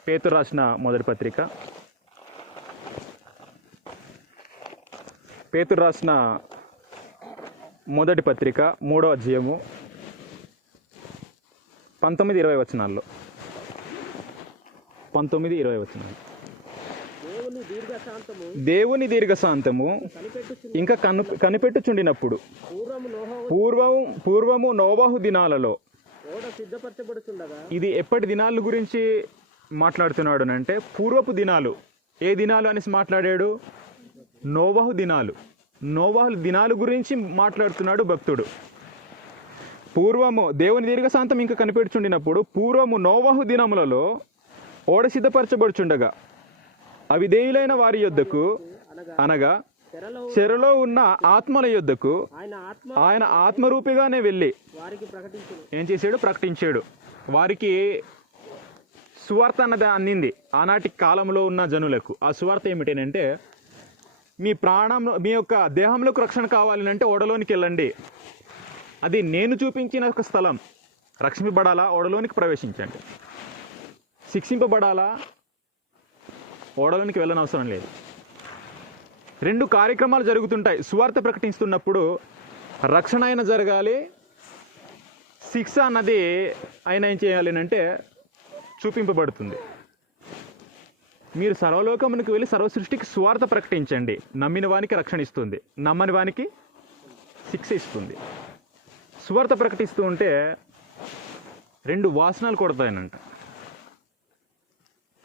పేతురు రాసిన మొదటి పత్రిక, పేతురు రాసిన మొదటి పత్రిక 3వ అధ్యాయము 19-20 వచనాల్లో, 19-20 వచనాలు. దేవుని దీర్ఘశాంతము ఇంకా కనిపెట్టుచుండినప్పుడు పూర్వము నోవహు దినాలలో ఇది ఎప్పటి దినాల గురించి మాట్లాడుతున్నాడు అంటే పూర్వపు దినాలు. ఏ దినాలు అనేసి మాట్లాడాడు? నోవహు దినాలు. నోవహు దినాలు గురించి మాట్లాడుతున్నాడు భక్తుడు. పూర్వము దేవుని దీర్ఘశాంతం ఇంకా కనిపెడుచుండినప్పుడు పూర్వము నోవహు దినములలో ఓడ సిద్ధపరచబడుచుండగా అవిధేయులైన వారి యొద్దకు అనగా చెరలో ఉన్న ఆత్మల యొద్దకు ఆయన ఆత్మరూపిగానే వెళ్ళి ఏం చేశాడు? ప్రకటించాడు. వారికి సువార్త అన్నది అందింది ఆనాటి కాలంలో ఉన్న జనులకు. ఆ సువార్త ఏమిటంటే, మీ ప్రాణం మీ యొక్క దేహంలోకి రక్షణ కావాలి అంటే ఓడలోనికి వెళ్ళండి. అది నేను చూపించిన ఒక స్థలం. రక్షింపబడాలా? ఓడలోనికి ప్రవేశించండి. శిక్షింపబడాలా? ఓడలోనికి వెళ్ళనవసరం లేదు. రెండు కార్యక్రమాలు జరుగుతుంటాయి. సువార్త ప్రకటిస్తున్నప్పుడు రక్షణ అయినా జరగాలి, శిక్ష అన్నది ఆయన ఏం చేయాలి అంటే చూపింపబడుతుంది. మీరు సర్వలోకమునికి వెళ్ళి సర్వ సృష్టికి సువార్త ప్రకటించండి. నమ్మిన వానికి రక్షణ ఇస్తుంది, నమ్మని వానికి శిక్ష ఇస్తుంది. సువార్త ప్రకటిస్తూ ఉంటే రెండు వాసనలు కొడతాయనంట.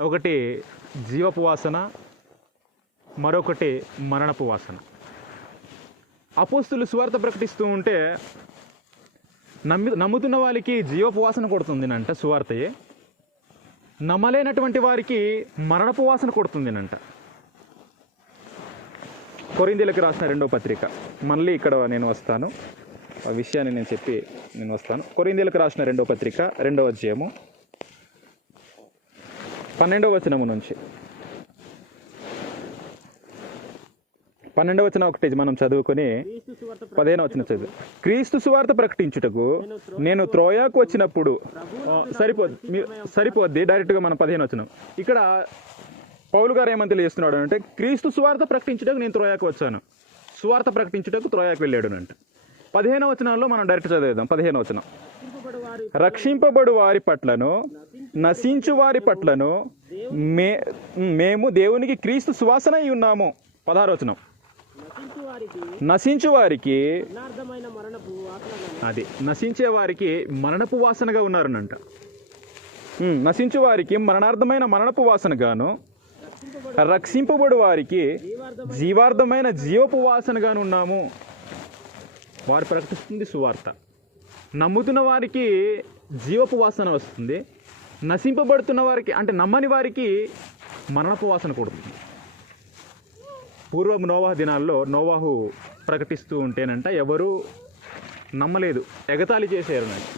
ఒకటి జీవపు వాసన, మరొకటి మరణపు వాసన. అపోస్తులు సువార్త ప్రకటిస్తూ ఉంటే నమ్ముతున్న వారికి జీవపు వాసన కొడుతుందినంట సువార్తయే, నమ్మలేనటువంటి వారికి మరణపు వాసన కొడుతుందినంట. కొరింథీయులకు రాసిన 2వ పత్రిక, మళ్ళీ ఇక్కడ నేను వస్తాను, ఆ విషయాన్ని నేను చెప్పి నేను వస్తాను. కొరింథీయులకు రాసిన 2వ పత్రిక 2వ అధ్యాయము 12వ వచనము నుంచి 12వ వచనం ఒకటి మనం చదువుకొని 15వ వచనం చదువు. క్రీస్తు సువార్త ప్రకటించుటకు నేను త్రోయాకు వచ్చినప్పుడు సరిపోద్ది డైరెక్ట్గా మనం 15వ వచనం. ఇక్కడ పౌలు గారు ఏమని తెలియజేస్తున్నాడు అంటే, క్రీస్తు సువార్త ప్రకటించుటకు నేను త్రోయాకు వచ్చాను. సువార్త ప్రకటించుటకు త్రోయాకు వెళ్ళాడు అంటే 15వ వచనంలో మనం డైరెక్ట్ చదివేద్దాం. 15వ వచనం. రక్షింపబడు వారి పట్లను నశించు వారి పట్లను మేము దేవునికి క్రీస్తు సువాసన అయి ఉన్నాము. 16వ వచనం. నశించు వారికి అది నశించే వారికి మరణపు వాసనగా ఉన్నారనంట. నశించు వారికి మరణార్థమైన మరణపు వాసనగాను, రక్షింపబడు వారికి జీవార్థమైన జీవపు వాసనగాను ఉన్నాము. వారు ప్రకటిస్తుంది సువార్త. నమ్ముతున్న వారికి జీవపు వాసన వస్తుంది, నశింపబడుతున్న వారికి అంటే నమ్మని వారికి మరణపు వాసన కొడుతుంది. పూర్వం నోవాహు దినాల్లో నోవాహు ప్రకటిస్తూ ఉంటేనంట ఎవరు నమ్మలేదు, ఎగతాళి చేశారు. నన్ను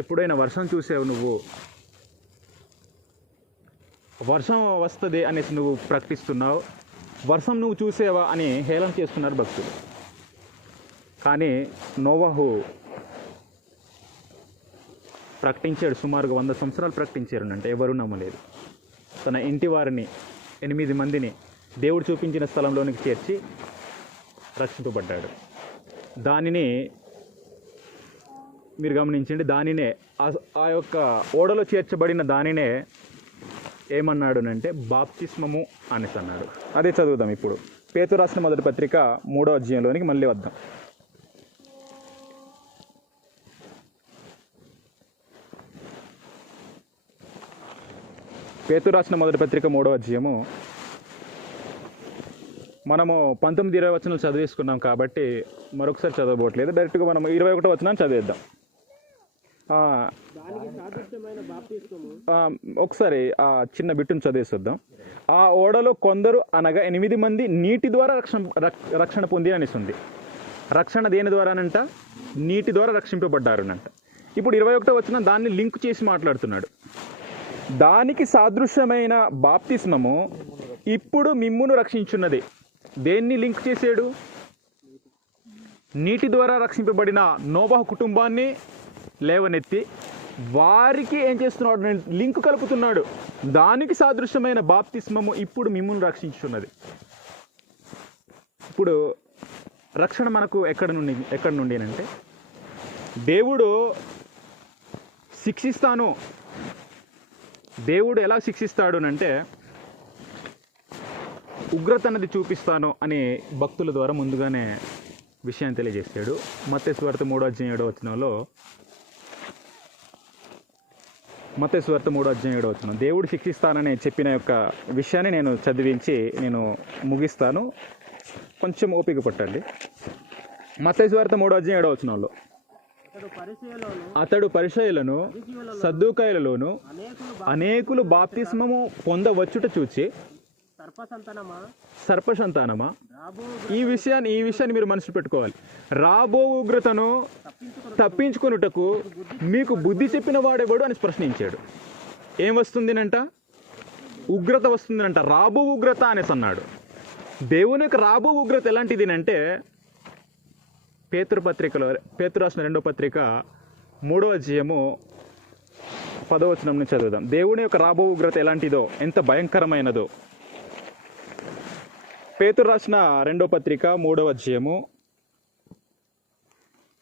ఎప్పుడైనా వర్షం చూసావు నువ్వు, వర్షం వస్తుంది అనేసి నువ్వు ప్రకటిస్తున్నావు, వర్షం నువ్వు చూసావా అని హేళన చేస్తున్నారు భక్తులు. కానీ నోవాహు ప్రకటించాడు. సుమారుగా 100 సంవత్సరాలు ప్రకటించారు అంటే ఎవరు నమ్మలేదు. తన ఇంటి వారిని 8 మందిని దేవుడు చూపించిన స్థలంలోనికి చేర్చి రక్షింపబడ్డాడు. దానిని మీరు గమనించండి. దానినే ఆ యొక్క ఓడలో చేర్చబడిన దానినే ఏమన్నాడునంటే బాప్తిస్మము అనేసి అన్నాడు. అదే చదువుదాం ఇప్పుడు. పేతురు రాసిన మొదటి పత్రిక 3వ అధ్యాయంలోనికి మళ్ళీ వద్దాం. పేతురు రాసిన మొదటి పత్రిక 3వ అధ్యాయము మనము 19-20 వచనాలు చదివేసుకున్నాం కాబట్టి మరొకసారి చదవబోట్లేదు. డైరెక్ట్గా మనం 21వ వచనాన్ని చదివేద్దాం. ఒకసారి ఆ చిన్న బిట్టును చదివేద్దాం. ఆ ఓడలో కొందరు అనగా 8 మంది నీటి ద్వారా రక్షణ పొంది అనేసి ఉంది. రక్షణ దేని ద్వారానంట? నీటి ద్వారా రక్షింపబడ్డారునంట. ఇప్పుడు 21వ వచనం దాన్ని లింక్ చేసి మాట్లాడుతున్నాడు. దానికి సాదృశ్యమైన బాప్తిస్మము ఇప్పుడు మిమ్మును రక్షించున్నది. దేన్ని లింక్ చేశాడు? నీటి ద్వారా రక్షింపబడిన నోవాహు కుటుంబాన్ని లేవనెత్తి వారికి ఏం చేస్తున్నాడు? లింక్ కలుపుతున్నాడు. దానికి సాదృశ్యమైన బాప్తిస్మము ఇప్పుడు మిమ్మును రక్షించున్నది. ఇప్పుడు రక్షణ మనకు ఎక్కడి నుండి అంటే, దేవుడు శిక్షిస్తాను. దేవుడు ఎలా శిక్షిస్తాడు అంటే ఉగ్రత అన్నది చూపిస్తాను అని భక్తుల ద్వారా ముందుగానే విషయాన్ని తెలియజేశాడు. మత్తయి సువార్త 3వ అధ్యాయం 7వ వచనంలో మత్తయి సువార్త 3:7 దేవుడు శిక్షిస్తానని చెప్పిన యొక్క విషయాన్ని నేను చదివించి నేను ముగిస్తాను, కొంచెం ఓపిక పట్టండి. మత్తయి సువార్త 3:7 అతడు పరిసయ్యులను సద్దూకాయులలోను అనేకులు బాప్తిస్మము పొందవచ్చుట చూచి సర్పసంతానమా, ఈ విషయాన్ని మీరు మనసులో పెట్టుకోవాలి. రాబో ఉగ్రతను తప్పించుకొనుటకు మీకు బుద్ధి చెప్పిన వాడెవడు అని ప్రశ్నించాడు. ఏం వస్తుందినంట? ఉగ్రత వస్తుందినంట. రాబో ఉగ్రత అనేసి అన్నాడు. దేవుని యొక్క రాబో ఉగ్రత ఎలాంటిది అంటే, పేతురు రాసిన 2వ పత్రిక 3వ అధ్యాయము 10వ వచనం నుంచి చదువుదాం. దేవుని యొక్క రాబో ఉగ్రత ఎలాంటిదో, ఎంత భయంకరమైనదో. పేతురు రాసిన 2వ పత్రిక 3వ అధ్యాయము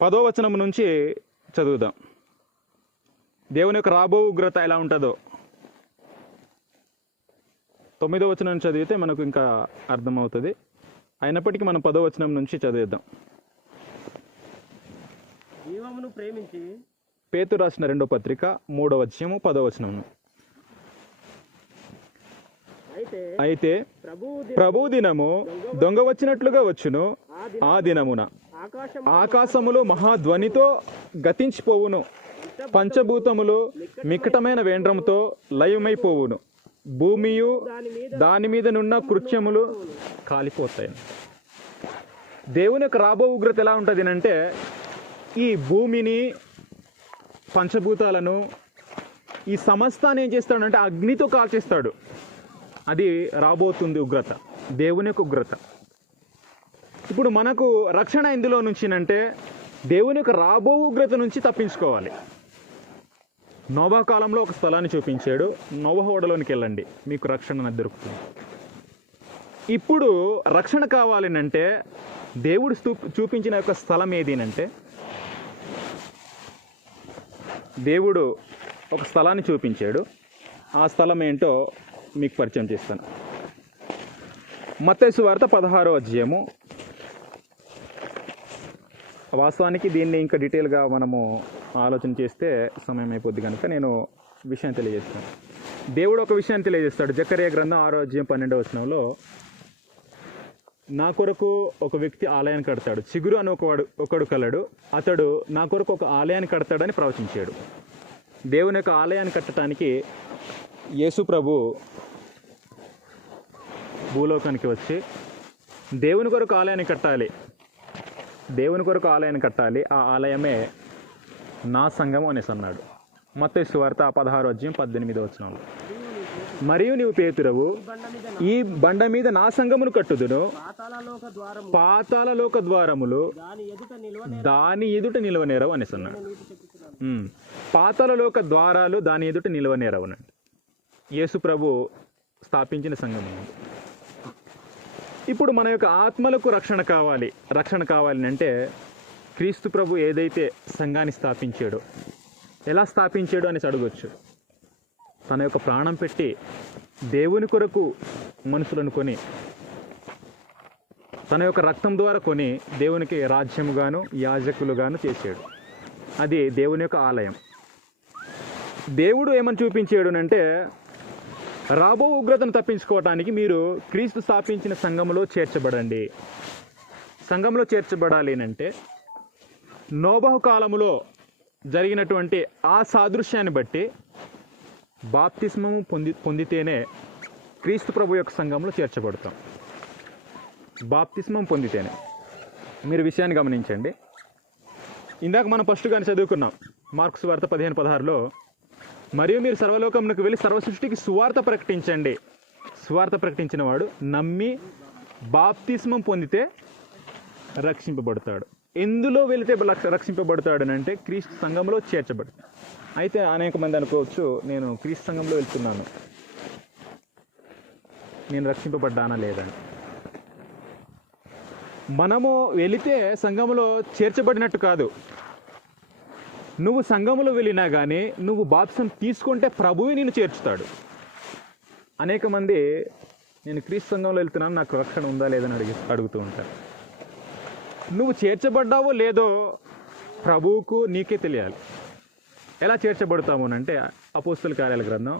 10వ వచనం నుంచి చదువుదాం. దేవుని యొక్క రాబో ఉగ్రత ఎలా ఉంటుందో 9వ వచనం చదివితే మనకు ఇంకా అర్థమవుతుంది. అయినప్పటికీ మనం 10వ వచనం నుంచి చదివేద్దాం. పేతురు రాసిన 2వ పత్రిక 3వ అధ్యాయము 10వ వచనం. అయితే ప్రభు దినము దొంగ వచ్చినట్లుగా వచ్చును. ఆ దినమున ఆకాశములు మహాధ్వనితో గతించిపోవును, పంచభూతములు మిక్కటమైన వేండ్రముతో లయమైపోవును, భూమియు దాని మీద నున్న కృత్యములు కాలిపోతాయి. దేవుని యొక్క రాబో ఉగ్రత ఎలా ఉంటుంది అంటే, ఈ భూమిని, పంచభూతాలను, ఈ సమస్తాన్ని ఏం చేస్తాడంటే అగ్నితో కాల్చేస్తాడు. అది రాబోతుంది ఉగ్రత, దేవుని యొక్క ఉగ్రత. ఇప్పుడు మనకు రక్షణ ఎందులో నుంచినంటే, దేవుని యొక్క రాబో ఉగ్రత నుంచి తప్పించుకోవాలి. నోవహు కాలంలో ఒక స్థలాన్ని చూపించాడు. నోవహు ఓడలోనికి వెళ్ళండి, మీకు రక్షణ దొరుకుతుంది. ఇప్పుడు రక్షణ కావాలనంటే దేవుడు చూపించిన యొక్క స్థలం ఏదినంటే, దేవుడు ఒక స్థలాన్ని చూపించాడు. ఆ స్థలం ఏంటో మీకు పరిచయం చేస్తాను. మత్తయి సువార్త 16వ అధ్యాయము. వాస్తవానికి దీన్ని ఇంకా డీటెయిల్గా మనము ఆలోచన చేస్తే సమయం అయిపోద్ది కనుక నేను విషయం తెలియజేస్తాను. దేవుడు ఒక విషయాన్ని తెలియజేస్తాడు. జకర్యా గ్రంథం 6వ అధ్యాయం 12వ వచనంలో, నా కొరకు ఒక వ్యక్తి ఆలయాన్ని కడతాడు, చిగురు అని ఒకడు కలడు, అతడు నా కొరకు ఒక ఆలయాన్ని కడతాడని ప్రవచించాడు. దేవుని యొక్క ఆలయాన్ని కట్టడానికి యేసు ప్రభు భూలోకానికి వచ్చి దేవుని కొరకు ఆలయాన్ని కట్టాలి, దేవుని కొరకు ఆలయాన్ని కట్టాలి, ఆ ఆలయమే నా సంఘము అనేసి అన్నాడు. మత్తయి సువార్త 16వ అధ్యాయం 18వ వచనంలో, మరియు నీవు పేతురవు, ఈ బండ మీద నా సంఘమును కట్టుదును, పాతాళలోక ద్వారములు దాని ఎదుట నిలవనేరవు అనేసి అన్నాడు. పాతాళలోక ద్వారాలు దాని ఎదుట నిలవనేరవు అన్నాడు. యేసు ప్రభు స్థాపించిన సంఘం. ఇప్పుడు మన యొక్క ఆత్మలకు రక్షణ కావాలి అంటే, క్రీస్తు ప్రభు ఏదైతే సంఘాన్ని స్థాపించాడో, ఎలా స్థాపించాడో అనేసి అడగొచ్చు. తన యొక్క ప్రాణం పెట్టి దేవుని కొరకు మనుషులను కొని, తన యొక్క రక్తం ద్వారా కొని దేవునికి రాజ్యముగాను యాజకులుగాను చేశాడు. అది దేవుని యొక్క ఆలయం. దేవుడు ఏమని చూపించాడు అంటే, రాబో ఉగ్రతను తప్పించుకోవటానికి మీరు క్రీస్తు స్థాపించిన సంఘంలో చేర్చబడండి. సంఘంలో చేర్చబడాలి అంటే, నోబహు కాలములో జరిగినటువంటి ఆ సాదృశ్యాన్ని బట్టి బాప్తిస్మము పొందితేనే క్రీస్తు ప్రభు యొక్క సంఘంలో చేర్చబడతాం. బాప్తిస్మం పొందితేనే. మీరు విషయాన్ని గమనించండి. ఇందాక మనం ఫస్ట్గానే చదువుకున్నాం, మార్కు సువార్త 15:16లో, మరియు మీరు సర్వలోకమునకు వెళ్ళి సర్వ సృష్టికి సువార్త ప్రకటించండి. సువార్త ప్రకటించిన వాడు నమ్మి బాప్తిస్మం పొందితే రక్షింపబడతాడు. ఎందులో వెళితే రక్షింపబడతాడు అంటే, క్రీస్తు సంఘంలో చేర్చబడతాడు. అయితే అనేక మంది అనుకోవచ్చు, నేను క్రీస్తు సంఘంలో వెళ్తున్నాను, నేను రక్షింపబడ్డానా లేదని. మనము వెళితే సంఘంలో చేర్చబడినట్టు కాదు. నువ్వు సంఘంలో వెళ్ళినా కానీ నువ్వు బాప్తిసం తీసుకుంటే ప్రభువే నిన్ను చేర్చుతాడు. అనేక మంది నేను క్రీస్తు సంఘంలో వెళ్తున్నాను, నాకు రక్షణ ఉందా లేదని అడుగుతూ ఉంటారు. నువ్వు చేర్చబడ్డావో లేదో ప్రభువుకు నీకే తెలియాలి. ఎలా చేర్చబడతాము అంటే, అపోస్తుల కార్యాల గ్రంథం,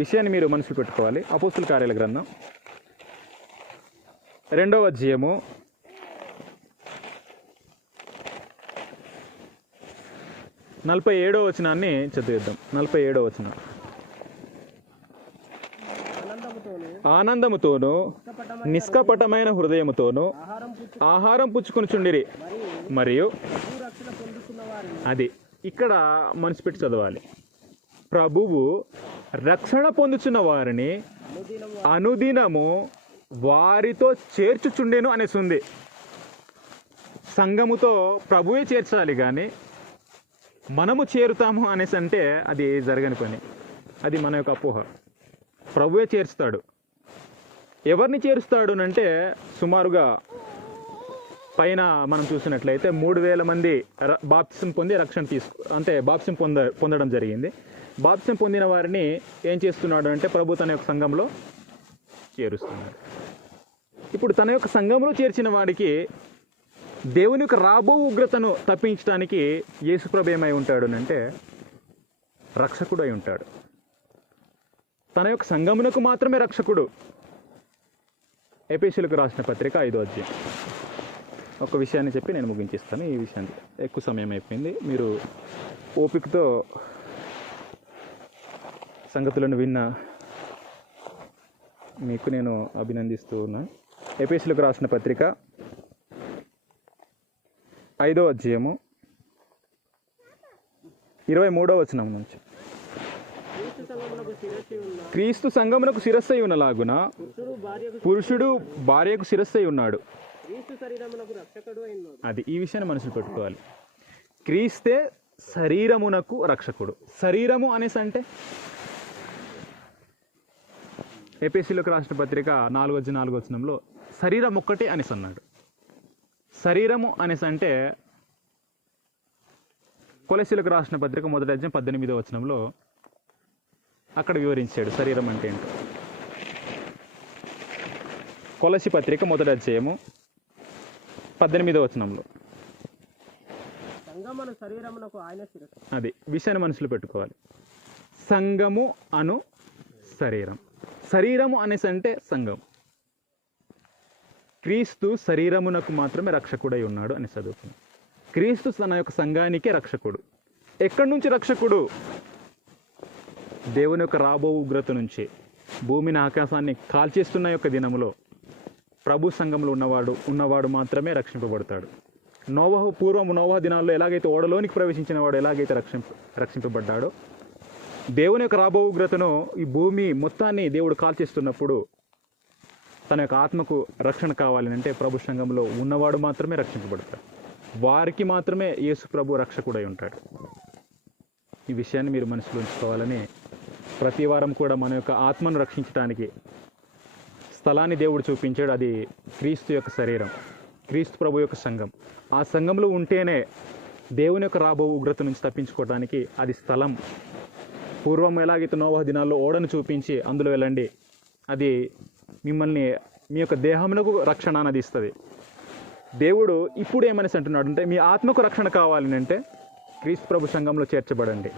విషయాన్ని మీరు మనసులో పెట్టుకోవాలి. అపోస్తుల కార్యాల గ్రంథం 2వ అధ్యాయము 47వ వచనాన్ని చదివిద్దాం. 47వ వచనం. ఆనందముతోనూ నిష్కపటమైన హృదయముతోనూ ఆహారం పుచ్చుకొనుచుండిరి మరియు అది ఇక్కడ మనసు పెట్టి చదవాలి. ప్రభువు రక్షణ పొందుచున్న వారిని అనుదినము వారితో చేర్చుచుండెను అనేసి ఉంది. సంఘముతో ప్రభువే చేర్చాలి, కానీ మనము చేరుతాము అనేసి అంటే అది జరగని పని. అది మన యొక్క అపోహ. ప్రభువే చేర్చుతాడు. ఎవరిని చేరుస్తాడు అంటే సుమారుగా పైన మనం చూసినట్లయితే 3,000 మంది బాప్తిసం పొంది రక్షణ బాప్తిసం పొందడం జరిగింది. బాప్తిసం పొందిన వారిని ఏం చేస్తున్నాడు అంటే ప్రభు తన యొక్క సంఘంలో చేరుస్తున్నాడు. ఇప్పుడు తన యొక్క సంఘంలో చేర్చిన వాడికి దేవుని యొక్క రాబో ఉగ్రతను తప్పించడానికి యేసుప్రభు ఏమై ఉంటాడు అంటే రక్షకుడు అయి ఉంటాడు. తన యొక్క సంఘమునకు మాత్రమే రక్షకుడు. ఎఫెసీయులకు రాసిన పత్రిక 5వ అధ్యాయం. ఒక విషయాన్ని చెప్పి నేను ముగించేస్తాను. ఈ విషయాన్ని ఎక్కువ సమయం అయిపోయింది. మీరు ఓపికతో సంగతులను విన్న మీకు నేను అభినందిస్తూ ఉన్నాను. ఎఫెసీయులకు రాసిన పత్రిక 5వ అధ్యాయము 23వ వచనం నుంచి. క్రీస్తు సంఘమునకు శిరస్సై ఉన్నలాగున పురుషుడు భార్యకు శిరస్సై ఉన్నాడు. అది ఈ విషయాన్ని మనసులో పెట్టుకోవాలి. క్రీస్తే శరీరమునకు రక్షకుడు. శరీరము అనేసి అంటే ఎఫెసీయులకు రాసిన పత్రిక 4వ వచనంలో శరీరం ఒక్కటే అనేసి అన్నాడు. శరీరము అనేసి అంటే కొలసీలకు రాసిన పత్రిక 1వ అధ్యాయం 18వ వచనంలో అక్కడ వివరించాడు శరీరం అంటే ఏంటో. కొలసి పత్రిక 1వ అధ్యాయము 18వ వచనంలో అది విషయాన్ని మనసులో పెట్టుకోవాలి. సంఘము అను శరీరం. శరీరము అనేసి అంటే సంఘం. క్రీస్తు శరీరమునకు మాత్రమే రక్షకుడై ఉన్నాడు అని చదువుతుంది. క్రీస్తు తన యొక్క సంఘానికే రక్షకుడు. ఎక్కడి నుంచి రక్షకుడు? దేవుని యొక్క రాబో ఉగ్రత నుంచి, భూమిని ఆకాశాన్ని కాల్చేస్తున్న యొక్క దినములో ప్రభు సంఘంలో ఉన్నవాడు మాత్రమే రక్షింపబడతాడు. నోవహ దినాల్లో ఎలాగైతే ఓడలోనికి ప్రవేశించిన వాడు ఎలాగైతే రక్షింపబడ్డాడో, దేవుని యొక్క రాబో ఉగ్రతను ఈ భూమి మొత్తాన్ని దేవుడు కాల్చేస్తున్నప్పుడు తన యొక్క ఆత్మకు రక్షణ కావాలని అంటే ప్రభు సంఘంలో ఉన్నవాడు మాత్రమే రక్షింపబడతాడు. వారికి మాత్రమే యేసు ప్రభు రక్షకుడై ఉంటాడు. ఈ విషయాన్ని మీరు మనసులో ఉంచుకోవాలని, ప్రతి వారం కూడా మన యొక్క ఆత్మను రక్షించడానికి స్థలాన్ని దేవుడు చూపించాడు. అది క్రీస్తు యొక్క శరీరం, క్రీస్తు ప్రభు యొక్క సంఘం. ఆ సంఘంలో ఉంటేనే దేవుని యొక్క రాబో ఉగ్రత నుంచి తప్పించుకోవడానికి అది స్థలం. పూర్వం ఎలాగైతే నోవహ దినాల్లో ఓడను చూపించి అందులో వెళ్ళండి, అది మిమ్మల్ని మీ యొక్క దేహమునకు రక్షణ అనేది ఇస్తుంది. దేవుడు ఇప్పుడు ఏమనేసి అంటున్నాడు అంటే మీ ఆత్మకు రక్షణ కావాలని అంటే క్రీస్తు ప్రభు సంఘంలో చేర్చబడండి,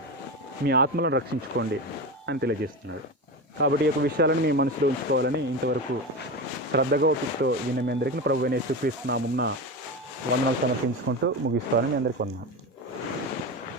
మీ ఆత్మలను రక్షించుకోండి అని తెలియజేస్తున్నాడు. కాబట్టి ఈ యొక్క విషయాలను మీ మనసులో ఉంచుకోవాలని ఇంతవరకు శ్రద్ధగా ఓపికతో విన్న మీ అందరికీ ప్రభు అయిన యేసుక్రీస్తు నామమున వందనాలు సమర్పించుకుంటూ ముగిస్తానని మీ అందరికీ వందనాలు.